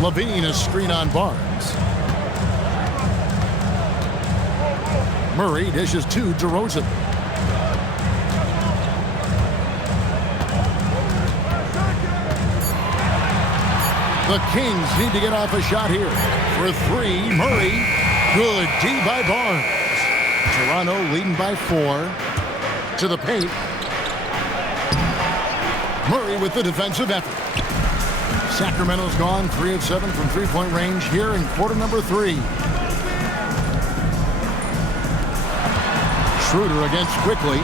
Levine a screen on Barnes. Murray dishes to DeRozan. The Kings need to get off a shot here. For 3, Murray. Good D by Barnes. Toronto leading by 4. To the paint. Murray with the defensive effort. Sacramento's gone 3 of 7 from three-point range here in quarter number 3. Schroeder against Quickley.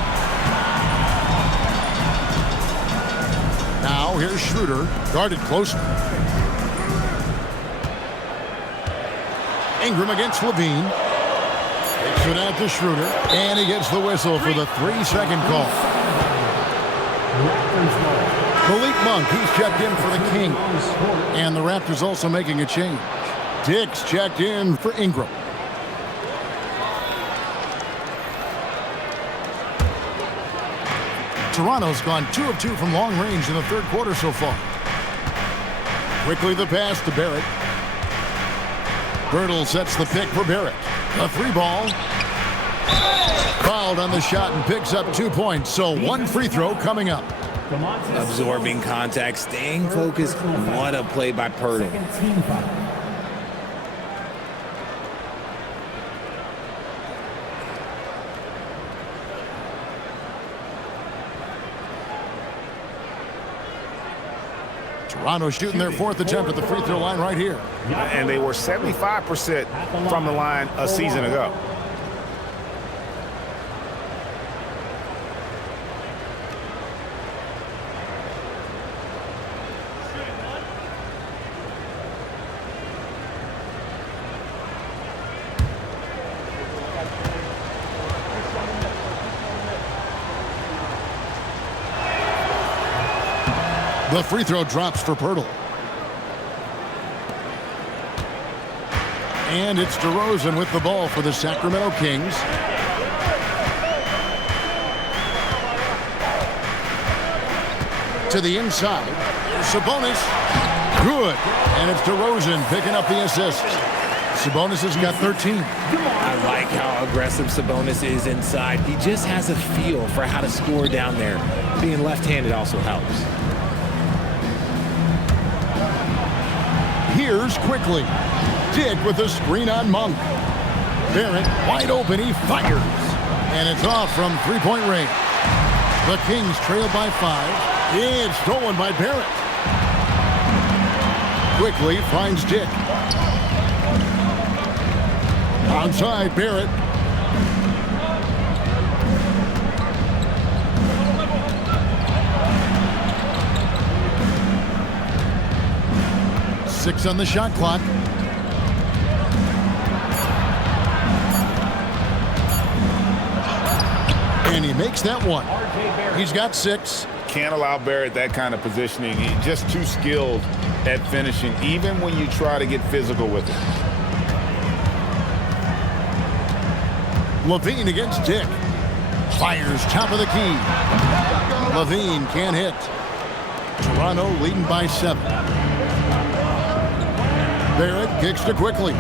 Now here's Schroeder, guarded closer. Ingram against Levine. Takes it out to Schroeder, and he gets the whistle for the 3-second call. Malik Monk, he's checked in for the Kings. And the Raptors also making a change. Dick's checked in for Ingram. Toronto's gone 2 of 2 from long range in the third quarter so far. Quickly the pass to Barrett. Birtle sets the pick for Barrett. A 3-ball. Fouled on the shot and picks up 2 points. So 1 free throw coming up. Absorbing contact, staying focused. What a play by Pirtle. Toronto shooting their 4th attempt at the free throw line right here. And they were 75% from the line a season ago. The free throw drops for Pirtle. And it's DeRozan with the ball for the Sacramento Kings. To the inside. There's Sabonis. Good. And it's DeRozan picking up the assist. Sabonis has got 13. I like how aggressive Sabonis is inside. He just has a feel for how to score down there. Being left-handed also helps. Here's Quickley. Dick with a screen on Monk. Barrett wide open. He fires. And it's off from three-point range. The Kings trail by 5. It's stolen by Barrett. Quickley finds Dick. Onside Barrett. Six on the shot clock. And he makes that one. He's got 6. Can't allow Barrett that kind of positioning. He's just too skilled at finishing, even when you try to get physical with it. Levine against Dick. Fires top of the key. Levine can't hit. Toronto leading by 7. Barrett kicks to Quickley.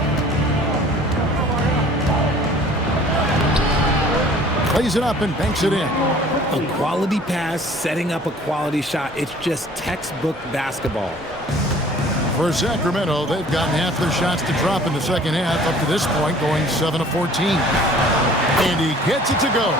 Plays it up and banks it in. A quality pass, setting up a quality shot. It's just textbook basketball. For Sacramento, they've gotten half their shots to drop in the second half up to this point, going 7 of 14. And he gets it to go.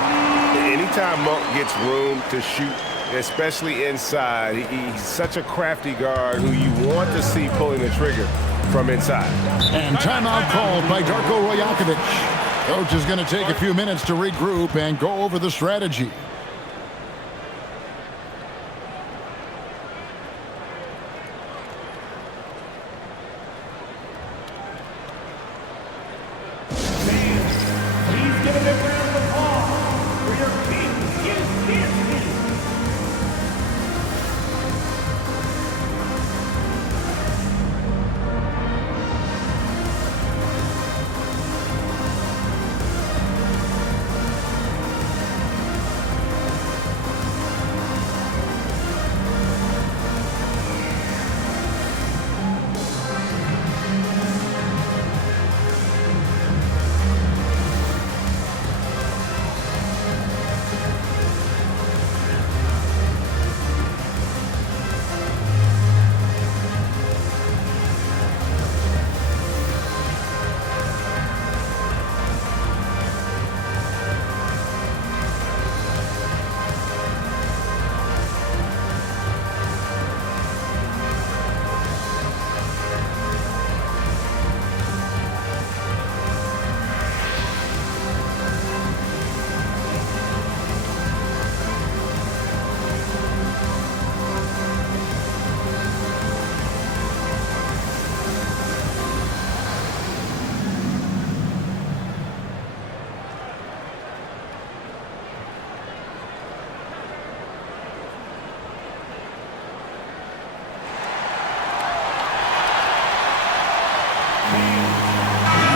Anytime Monk gets room to shoot, especially inside, he's such a crafty guard who you want to see pulling the trigger from inside. And timeout called by Darko Rajakovic. Coach is going to take a few minutes to regroup and go over the strategy. Please give a big round of applause for your king in Dancing.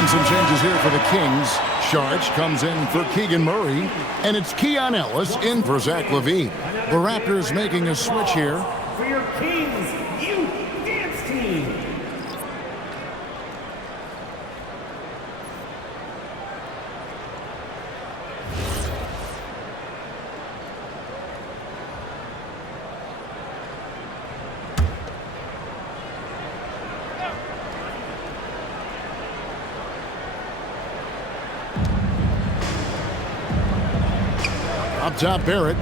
Some changes here for the Kings. Sharch comes in for Keegan Murray, and it's Keon Ellis in for Zach LaVine. The Raptors making a switch here. For your Kings Youth Dance Team. Up top, Barrett.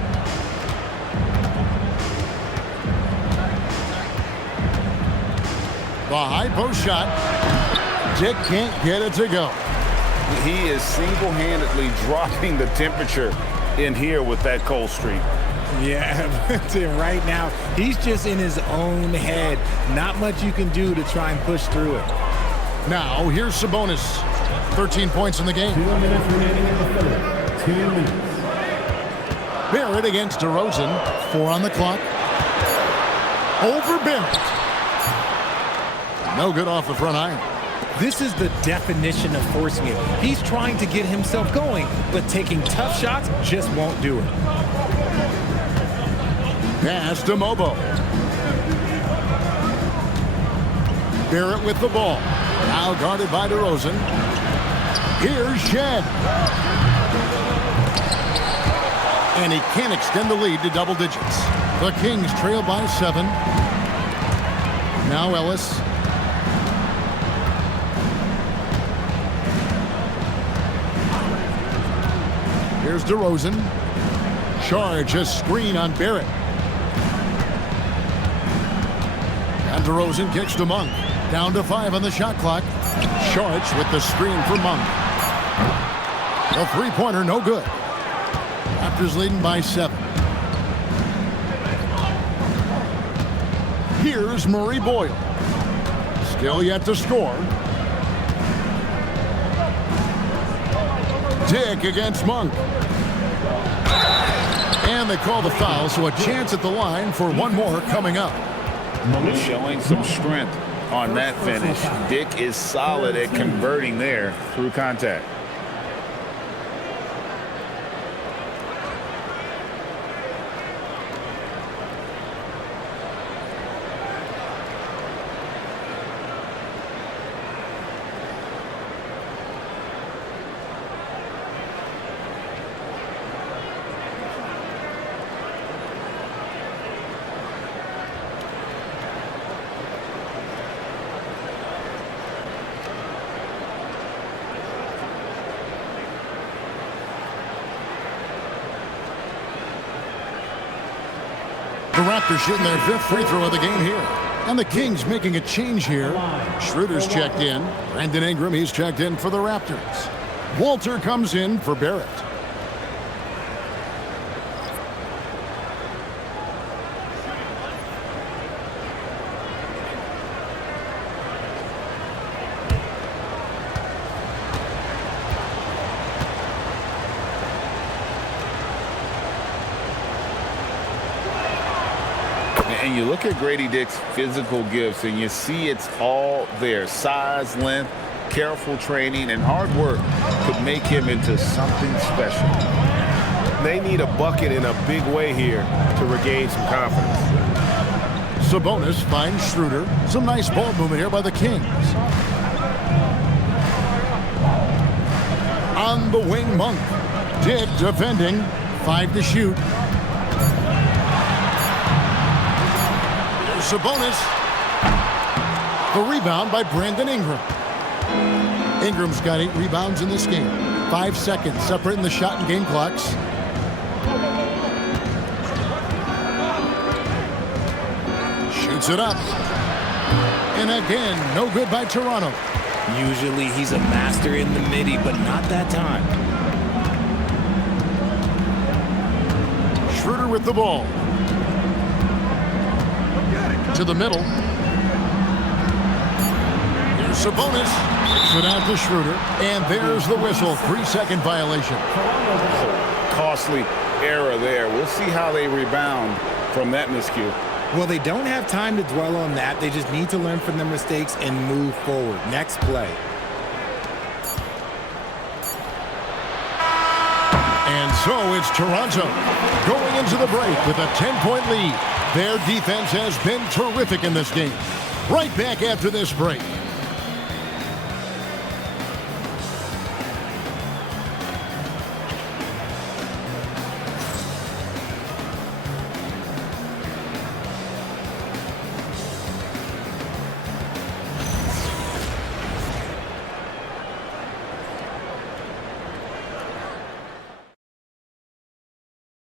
The high post shot. Dick can't get it to go. He is single-handedly dropping the temperature in here with that cold streak. Yeah, but right now, he's just in his own head. Not much you can do to try and push through it. Now, here's Sabonis. 13 points in the game. 2 minutes remaining in the third. 2 minutes. Barrett against DeRozan. 4 on the clock. Over Barrett. No good off the front iron. This is the definition of forcing it. He's trying to get himself going, but taking tough shots just won't do it. Pass to Mobo. Barrett with the ball. Now guarded by DeRozan. Here's Shed. And he can't extend the lead to double digits. The Kings trail by 7. Now Ellis. Here's DeRozan. Charge a screen on Barrett. And DeRozan kicks to Monk. Down to 5 on the shot clock. Charge with the screen for Monk. The three-pointer no good. Raptors leading by 7. Here's Murray Boyle. Still yet to score. Dick against Monk. And they call the foul, so a chance at the line for one more coming up. Showing some strength on that finish. Dick is solid at converting there through contact. The Raptors shooting their 5th free throw of the game here. And the Kings making a change here. Schroeder's checked in. Brandon Ingram, he's checked in for the Raptors. Walter comes in for Barrett. And you look at Grady Dick's physical gifts, and you see it's all there. Size, length, careful training, and hard work could make him into something special. They need a bucket in a big way here to regain some confidence. Sabonis finds Schroeder. Some nice ball movement here by the Kings. On the wing, Monk. Dick defending. 5 to shoot. Sabonis. The rebound by Brandon Ingram. Ingram's got 8 rebounds in this game. 5 seconds separating the shot and game clocks. Shoots it up. And again, no good by Toronto. Usually he's a master in the midi, but not that time. Schroeder with the ball. To the middle. Here's Sabonis. Kicks it out to Schroeder. And there's the whistle. 3-second violation. Costly error there. We'll see how they rebound from that miscue. Well, they don't have time to dwell on that. They just need to learn from their mistakes and move forward. Next play. And so it's Toronto going into the break with a 10-point lead. Their defense has been terrific in this game. Right back after this break.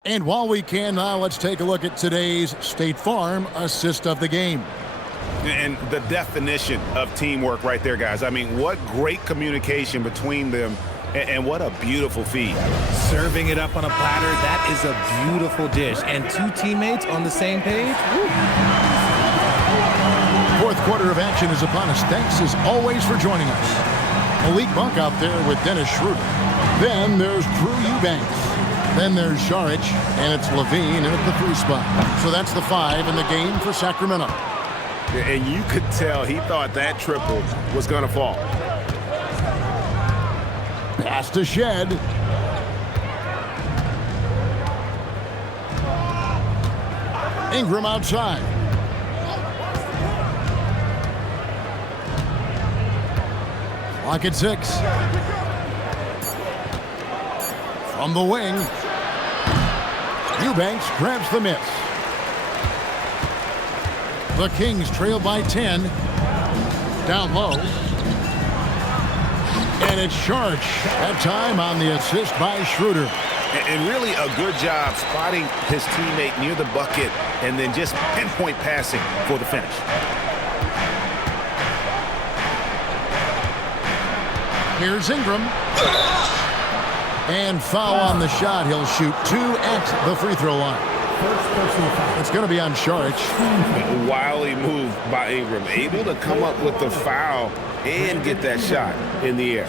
And while we can now, let's take a look at today's State Farm assist of the game. And the definition of teamwork right there, guys. I mean, what great communication between them, and what a beautiful feed. Serving it up on a platter, that is a beautiful dish. And 2 teammates on the same page. Woo. 4th quarter of action is upon us. Thanks as always for joining us. Malik Monk out there with Dennis Schroeder. Then there's Drew Eubanks. Then there's Saric, and it's Levine in at the 3 spot. So that's the 5 in the game for Sacramento. And you could tell he thought that triple was going to fall. Pass to Shed. Ingram outside. Clock at 6. From the wing. Eubanks grabs the miss. The Kings trail by 10. Down low. And it's Saric. That time on the assist by Schroeder. And really a good job spotting his teammate near the bucket and then just pinpoint passing for the finish. Here's Ingram. And foul on the shot. He'll shoot 2 at the free throw line. It's going to be on Saric. Wily move by Ingram. Able to come up with the foul and get that shot in the air.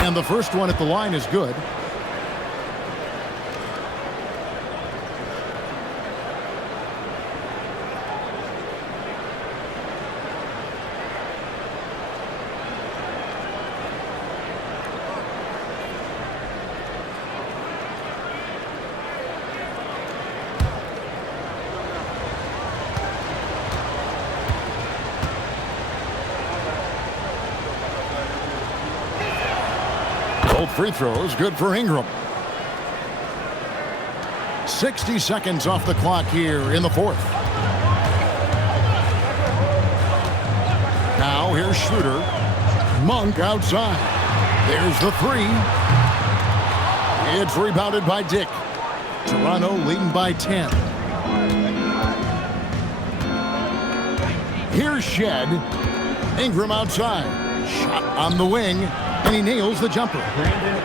And the first one at the line is good. Both free throws good for Ingram. 60 seconds off the clock here in the fourth. Now here's Schroeder. Monk outside. There's the three. It's rebounded by Dick. Toronto leading by 10. Here's Shed. Ingram outside. Shot on the wing, and he nails the jumper.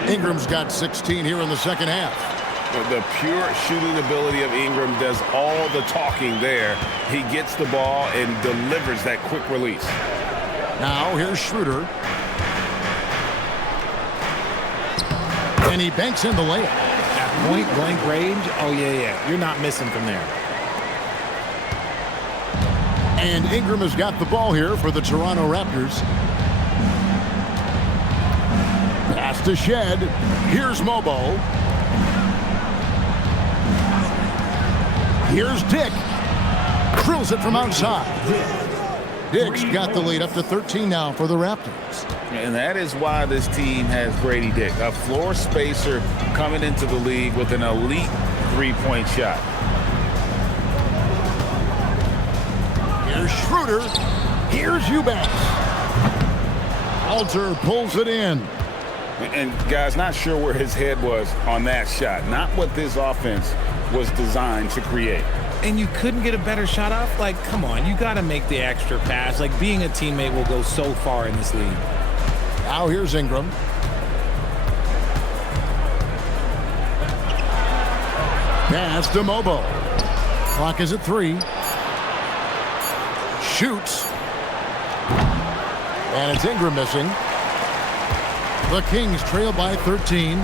Ingram's got 16 here in the second half. The pure shooting ability of Ingram does all the talking there. He gets the ball and delivers that quick release. Now here's Schroeder. And he banks in the layup. At point-blank range, oh, yeah. You're not missing from there. And Ingram has got the ball here for the Toronto Raptors. Pass to Shed. Here's Mobo. Here's Dick. Drills it from outside. Dick's got the lead up to 13 now for the Raptors. And that is why this team has Grady Dick, a floor spacer coming into the league with an elite three-point shot. Here's Schroeder. Here's Eubanks. Alter pulls it in. And guys, not sure where his head was on that shot. Not what this offense was designed to create. And you couldn't get a better shot off? Like, come on, you got to make the extra pass. Like, being a teammate will go so far in this league. Now here's Ingram. Pass to Mobo. Clock is at 3. Shoots. And it's Ingram missing. The Kings trail by 13.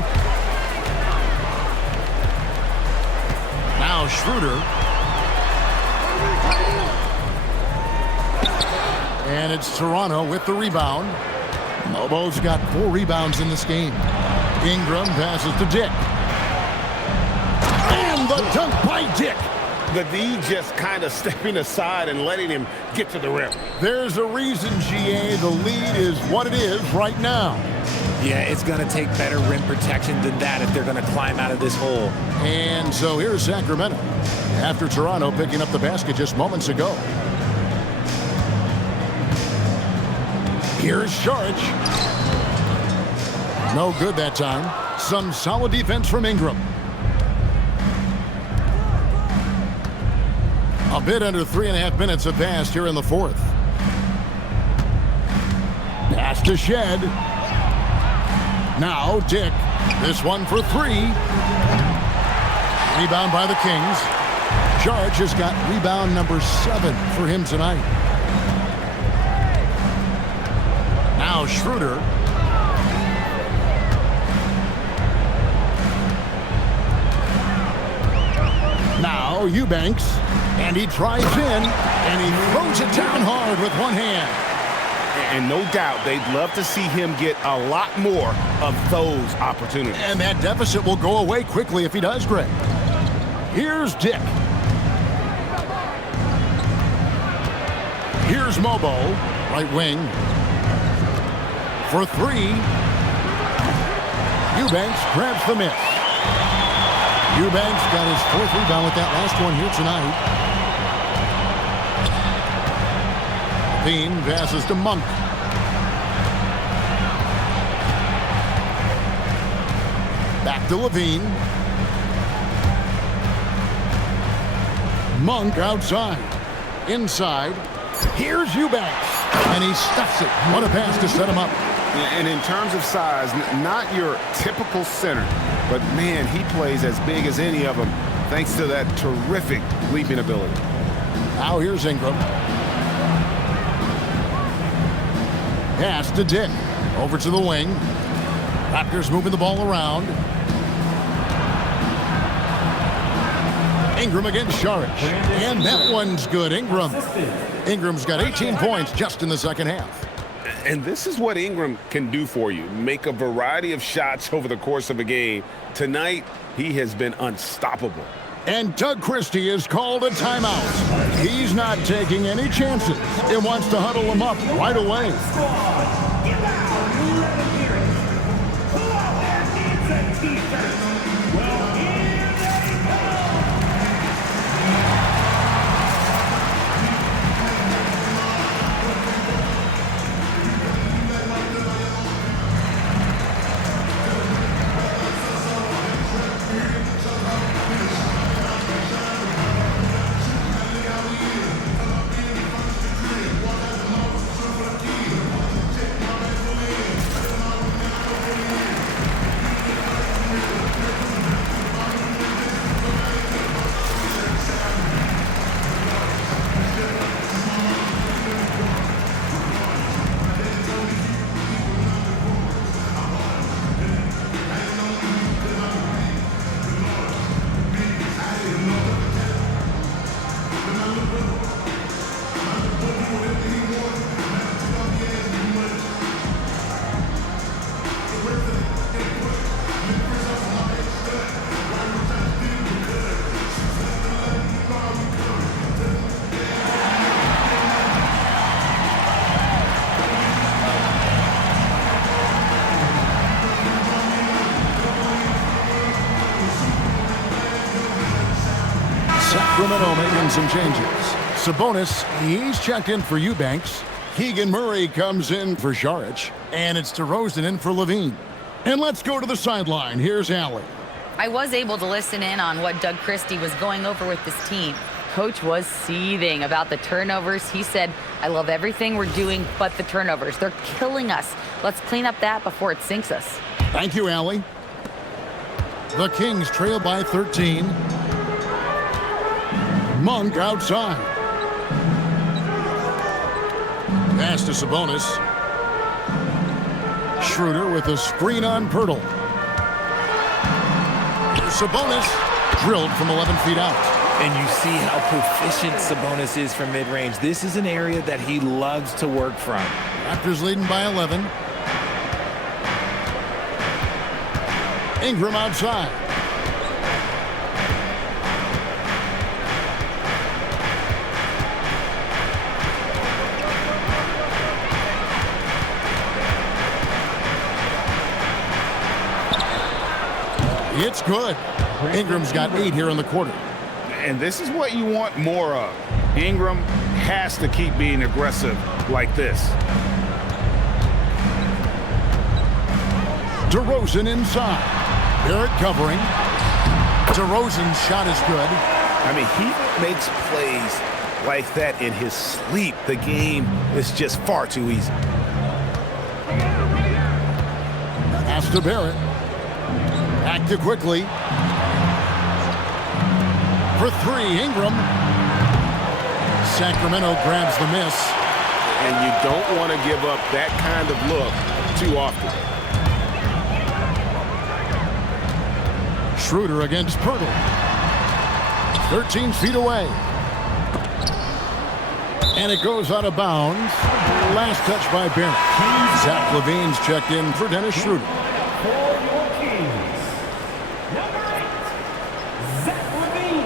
Now Schroeder. And it's Toronto with the rebound. Mobo's got 4 rebounds in this game. Ingram passes to Dick. And the dunk by Dick. The D just kind of stepping aside and letting him get to the rim. There's a reason, GA, the lead is what it is right now. Yeah, it's going to take better rim protection than that if they're going to climb out of this hole. And so here's Sacramento after Toronto picking up the basket just moments ago. Here's Sharch. No good that time. Some solid defense from Ingram. A bit under 3.5 minutes have passed here in the fourth. Pass to Shed. Now Dick. This one for 3. Rebound by the Kings. Sharch has got rebound number 7 for him tonight. Now Schroeder. Now Eubanks. And he drives in, and he throws it down hard with one hand. And no doubt they'd love to see him get a lot more of those opportunities. And that deficit will go away quickly if he does, Greg. Here's Dick. Here's Mobo, right wing. For 3. Eubanks grabs the miss. Eubanks got his 4th rebound with that last one here tonight. Bean passes to Monk. Back to Levine. Monk outside. Inside. Here's Eubanks. And he stuffs it. What a pass to set him up. And in terms of size, not your typical center, but man, he plays as big as any of them thanks to that terrific leaping ability. Now here's Ingram. Pass to Dick. Over to the wing. Raptors moving the ball around. Ingram against Sharch. And that one's good. Ingram's got 18 points just in the second half. And this is what Ingram can do for you. Make a variety of shots over the course of a game. Tonight, he has been unstoppable. And Doug Christie has called a timeout. He's not taking any chances. He wants to huddle him up right away. defense. Well, here they come. Sacramento making some changes. Sabonis, he's checked in for Eubanks. Keegan Murray comes in for Saric. And it's DeRozan in for Levine. And let's go to the sideline. Here's Allie. I was able to listen in on what Doug Christie was going over with this team. Coach was seething about the turnovers. He said, I love everything we're doing but the turnovers. They're killing us. Let's clean up that before it sinks us. Thank you, Allie. The Kings trail by 13. Monk outside. Pass to Sabonis. Schroeder with a screen on Pirtle. Sabonis drilled from 11 feet out. And you see how proficient Sabonis is from mid-range. This is an area that he loves to work from. Raptors leading by 11. Ingram outside. It's good. Ingram's got 8 here in the quarter. And this is what you want more of. Ingram has to keep being aggressive like this. DeRozan inside. Barrett covering. DeRozan's shot is good. I mean, he makes plays like that in his sleep. The game is just far too easy. Pass to Barrett. Back to Quickley. For 3, Ingram. Sacramento grabs the miss. And you don't want to give up that kind of look too often. Schroeder against Pirtle. 13 feet away. And it goes out of bounds. Last touch by Barrett. Zach Levine's checked in for Dennis Schroeder. For your Kings, number 8, Zach Levine.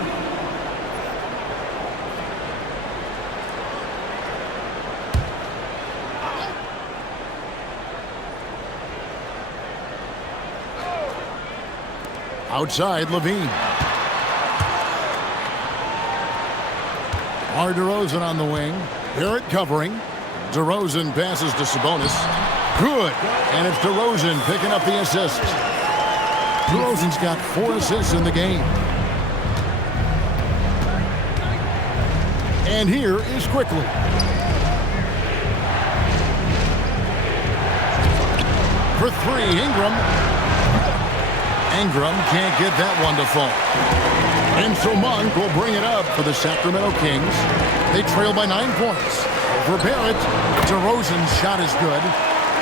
Outside, Levine. DeRozan on the wing. Barrett covering. DeRozan passes to Sabonis. Good. And it's DeRozan picking up the assist. DeRozan's got 4 assists in the game. And here is Quickley. For 3, Ingram. Ingram can't get that one to fall. And so Monk will bring it up for the Sacramento Kings. They trail by 9 points. For Barrett, DeRozan's shot is good.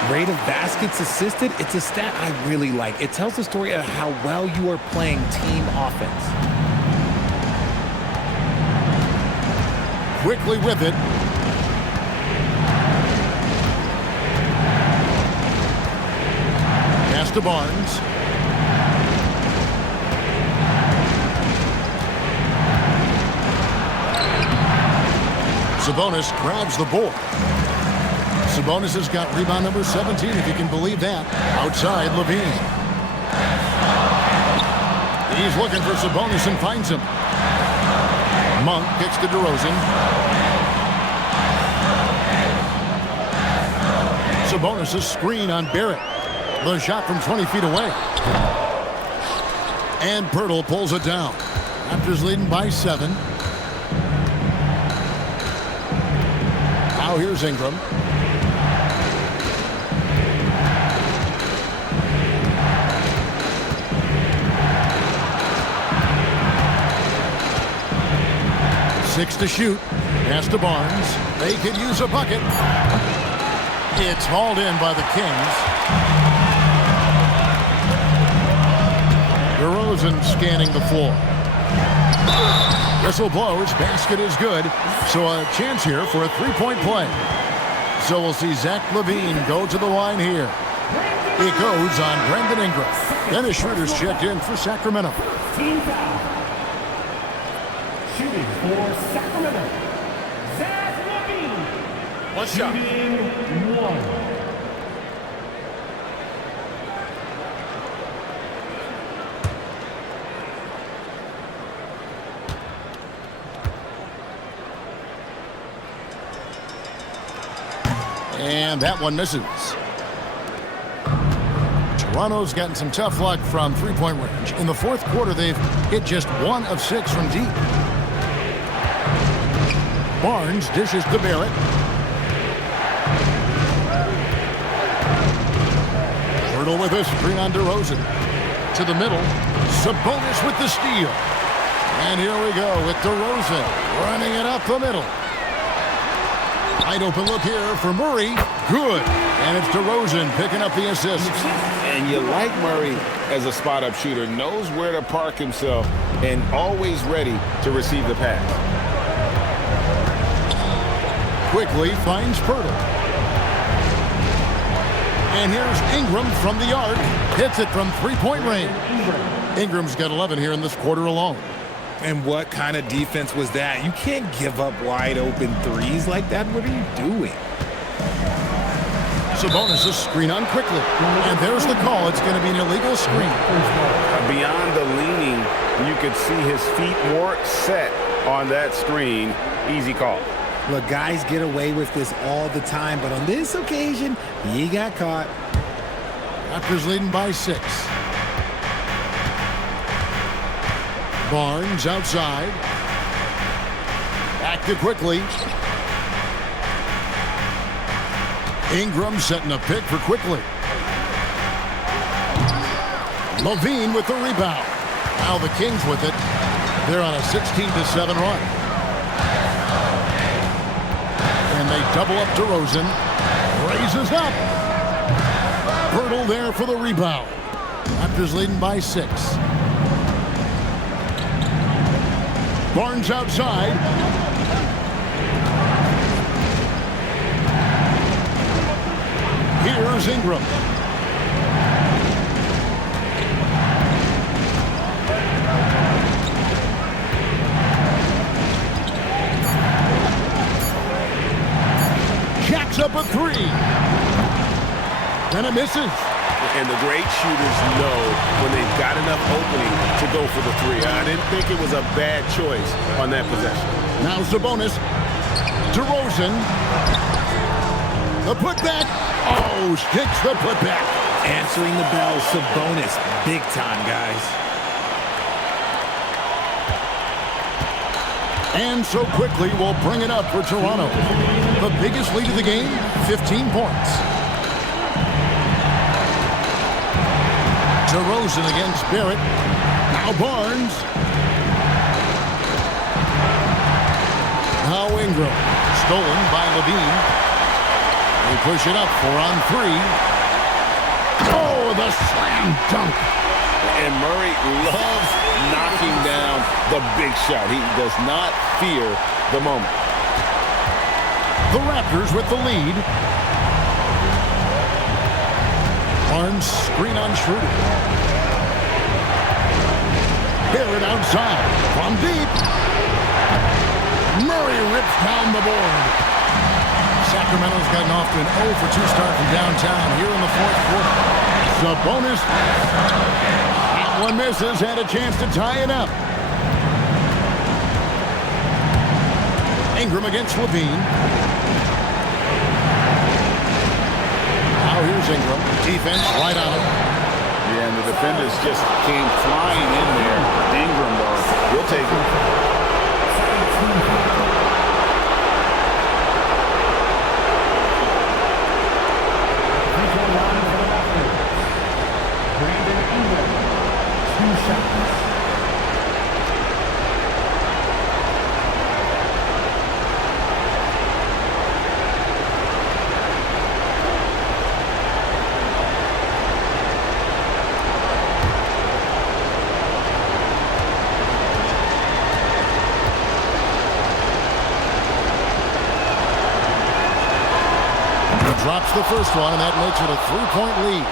Rate of baskets assisted, it's a stat I really like. It tells the story of how well you are playing team offense. Quickley with it. Pass to Barnes. Sabonis grabs the board. Sabonis has got rebound number 17, if you can believe that. Outside, Levine. He's looking for Sabonis and finds him. Monk kicks to DeRozan. Sabonis' screen on Barrett. The shot from 20 feet away. And Pirtle pulls it down. Raptors leading by 7. Now here's Ingram. Six to shoot. Pass to Barnes. They could use a bucket. It's hauled in by the Kings. DeRozan scanning the floor. Whistle blows. Basket is good. So a chance here for a three-point play. So we'll see Zach LaVine go to the line here. It goes on Brandon Ingram. Dennis Schroeder's checked in for Sacramento. Team foul. Shooting for Sacramento, Zach LaVine. One shot. Shooting 1. And that one misses. Toronto's gotten some tough luck from three-point range. In the fourth quarter, they've hit just 1 of 6 from deep. Barnes dishes to Barrett. Pirtle with a screen on DeRozan. To the middle. Sabonis with the steal. And here we go with DeRozan running it up the middle. Wide open look here for Murray. Good. And it's DeRozan picking up the assist. And you like Murray as a spot-up shooter. Knows where to park himself and always ready to receive the pass. Quickley finds Pirtle. And here's Ingram from the arc. Hits it from three-point range. Ingram's got 11 here in this quarter alone. And what kind of defense was that? You can't give up wide open threes like that. What are you doing? Sabonis' screen on Quickley. And there's the call. It's going to be an illegal screen. Beyond the leaning, you could see his feet more set on that screen. Easy call. Look, guys get away with this all the time, but on this occasion, he got caught. Raptors leading by 6. Barnes outside. Back to Quickley. Ingram setting a pick for Quickley. LaVine with the rebound. Now the Kings with it. They're on a 16-7 run. And they double up DeRozan. Raises up. Pirtle there for the rebound. Raptors leading by 6. Barnes outside. Here's Ingram. Jacks up a 3. And it misses. And the great shooters know when they've got enough opening to go for the 3. I didn't think it was a bad choice on that possession. Now Sabonis. DeRozan. The putback. Oh, sticks the putback. Answering the bell, Sabonis. Big time, guys. And so Quickley will bring it up for Toronto. The biggest lead of the game, 15 points. DeRozan against Barrett. Now Barnes. Now Ingram. Stolen by LaVine. They push it up 4 on 3. Oh, the slam dunk. And Murray loves knocking down the big shot. He does not fear the moment. The Raptors with the lead. Barnes screen on Schroeder. Barrett outside from deep. Murray rips down the board. Sacramento's gotten off to an 0 for 2 start from downtown here in the fourth quarter. Sabonis. That one misses and a chance to tie it up. Ingram against Levine. Now here's Ingram. Defense right on it. Yeah, and the defenders just came flying in there. Ingram, though, will take it. Drops the first one, and that makes it a 3-point lead.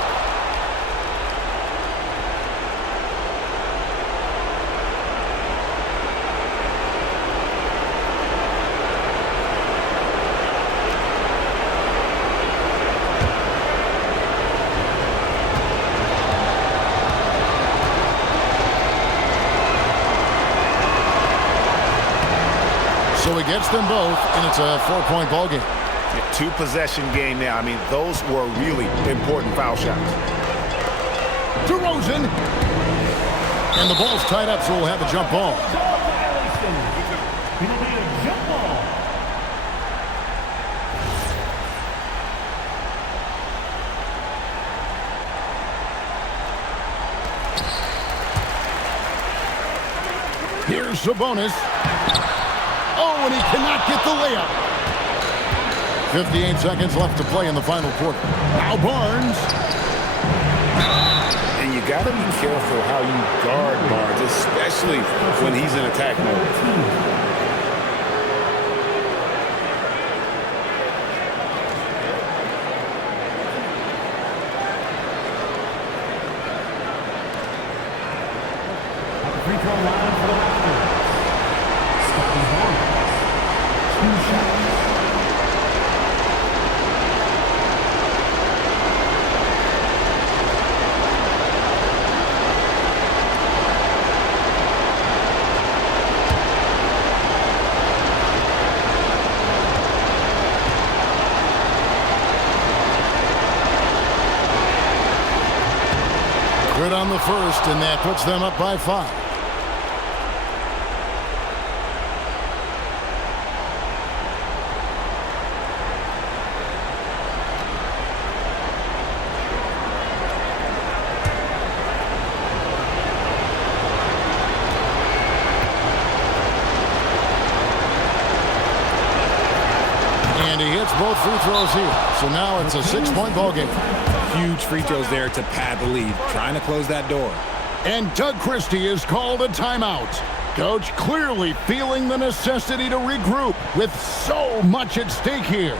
So he gets them both, and it's a 4-point ball game. Two-possession game now. I mean, those were really important foul shots. DeRozan. And the ball's tied up, so we'll have a jump ball. It'll be a jump ball. Here's Sabonis. Oh, and he cannot get the layup. 58 seconds left to play in the final quarter. Now Barnes. And you got to be careful how you guard Barnes, especially when he's in attack mode. Free throw line for the Raptors. Scottie Barnes. 2 shots. Good on the first, and that puts them up by 5. And he hits both free throws here. So now it's a 6-point ball game. Huge free throws there to pad the lead, trying to close that door. And Doug Christie is called a timeout. Coach clearly feeling the necessity to regroup with so much at stake here.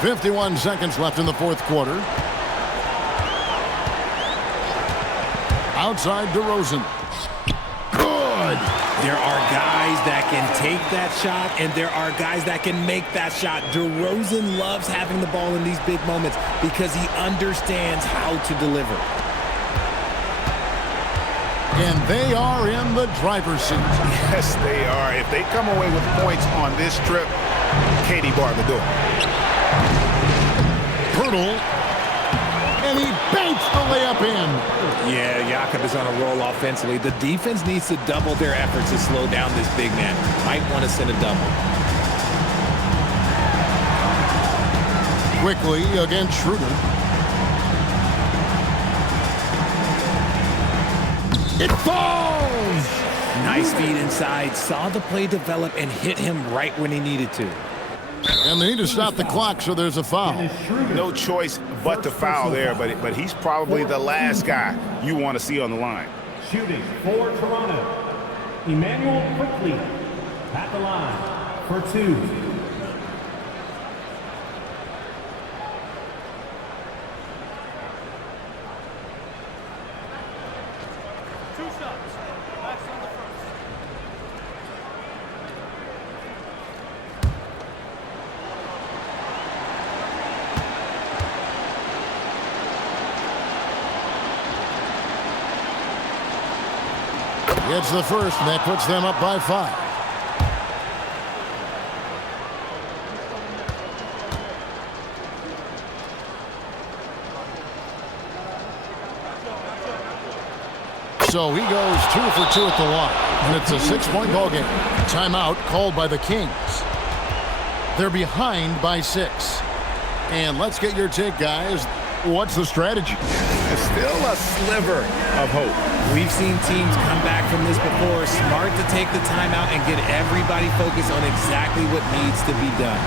51 seconds left in the fourth quarter. Outside DeRozan. Good. There are guys that can take that shot, and there are guys that can make that shot. DeRozan loves having the ball in these big moments because he understands how to deliver. And they are in the driver's seat. Yes, they are. If they come away with points on this trip, Katie barred the door. Hurdle. And he banks the layup in. Yeah, Jakob is on a roll offensively. The defense needs to double their efforts to slow down this big man. Might want to send a double. Quickley against Schroeder. It falls! Nice feed inside. Saw the play develop and hit him right when he needed to. And they need to stop the clock, so there's a foul. No choice but to foul there, but he's probably the last guy you want to see on the line. Shooting for Toronto, Immanuel Quickley at the line for 2. It's the first, and that puts them up by 5. So he goes 2 for 2 at the line, and it's a 6-point ball game. Timeout called by the Kings. They're behind by 6. And let's get your take, guys. What's the strategy? There's still a sliver of hope. We've seen teams come back from this before. Smart to take the timeout and get everybody focused on exactly what needs to be done.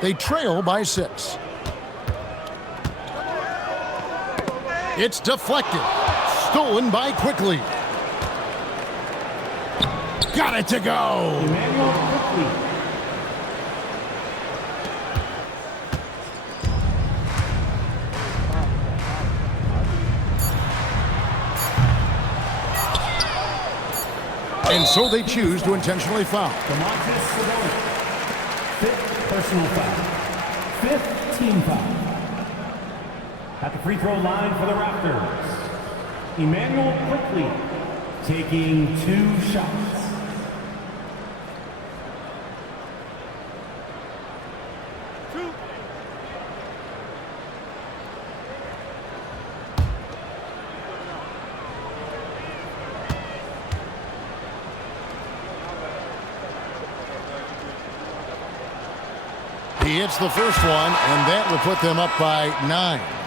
They trail by 6. It's deflected. Stolen by Quickley. Got it to go. Immanuel Quickley. And so they choose to intentionally foul. Fifth personal foul. 5th team foul. At the free throw line for the Raptors, Immanuel Quickley taking 2 shots. He hits the first one, and that will put them up by 9.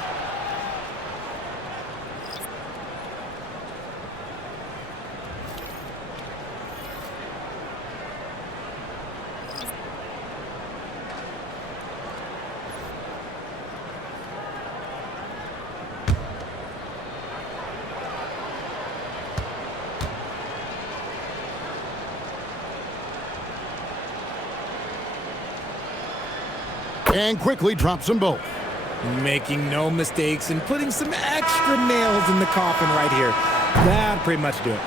And Quickley drops them both. Making no mistakes and putting some extra nails in the coffin right here. That'll pretty much do it.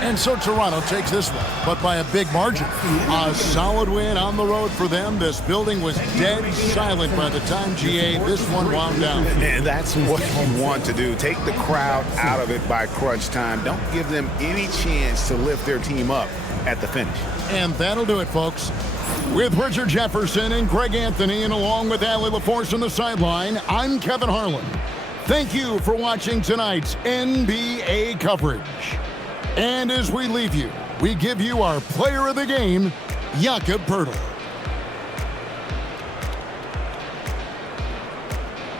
And so Toronto takes this one, but by a big margin. A solid win on the road for them. This building was dead silent by the time, GA, this one wound down. And that's what you want to do. Take the crowd out of it by crunch time. Don't give them any chance to lift their team up at the finish. And that'll do it, folks. With Richard Jefferson and Greg Anthony, and along with Allie LaForce on the sideline, I'm Kevin Harlan. Thank you for watching tonight's NBA coverage. And as we leave you, we give you our player of the game, Jakob Poeltl.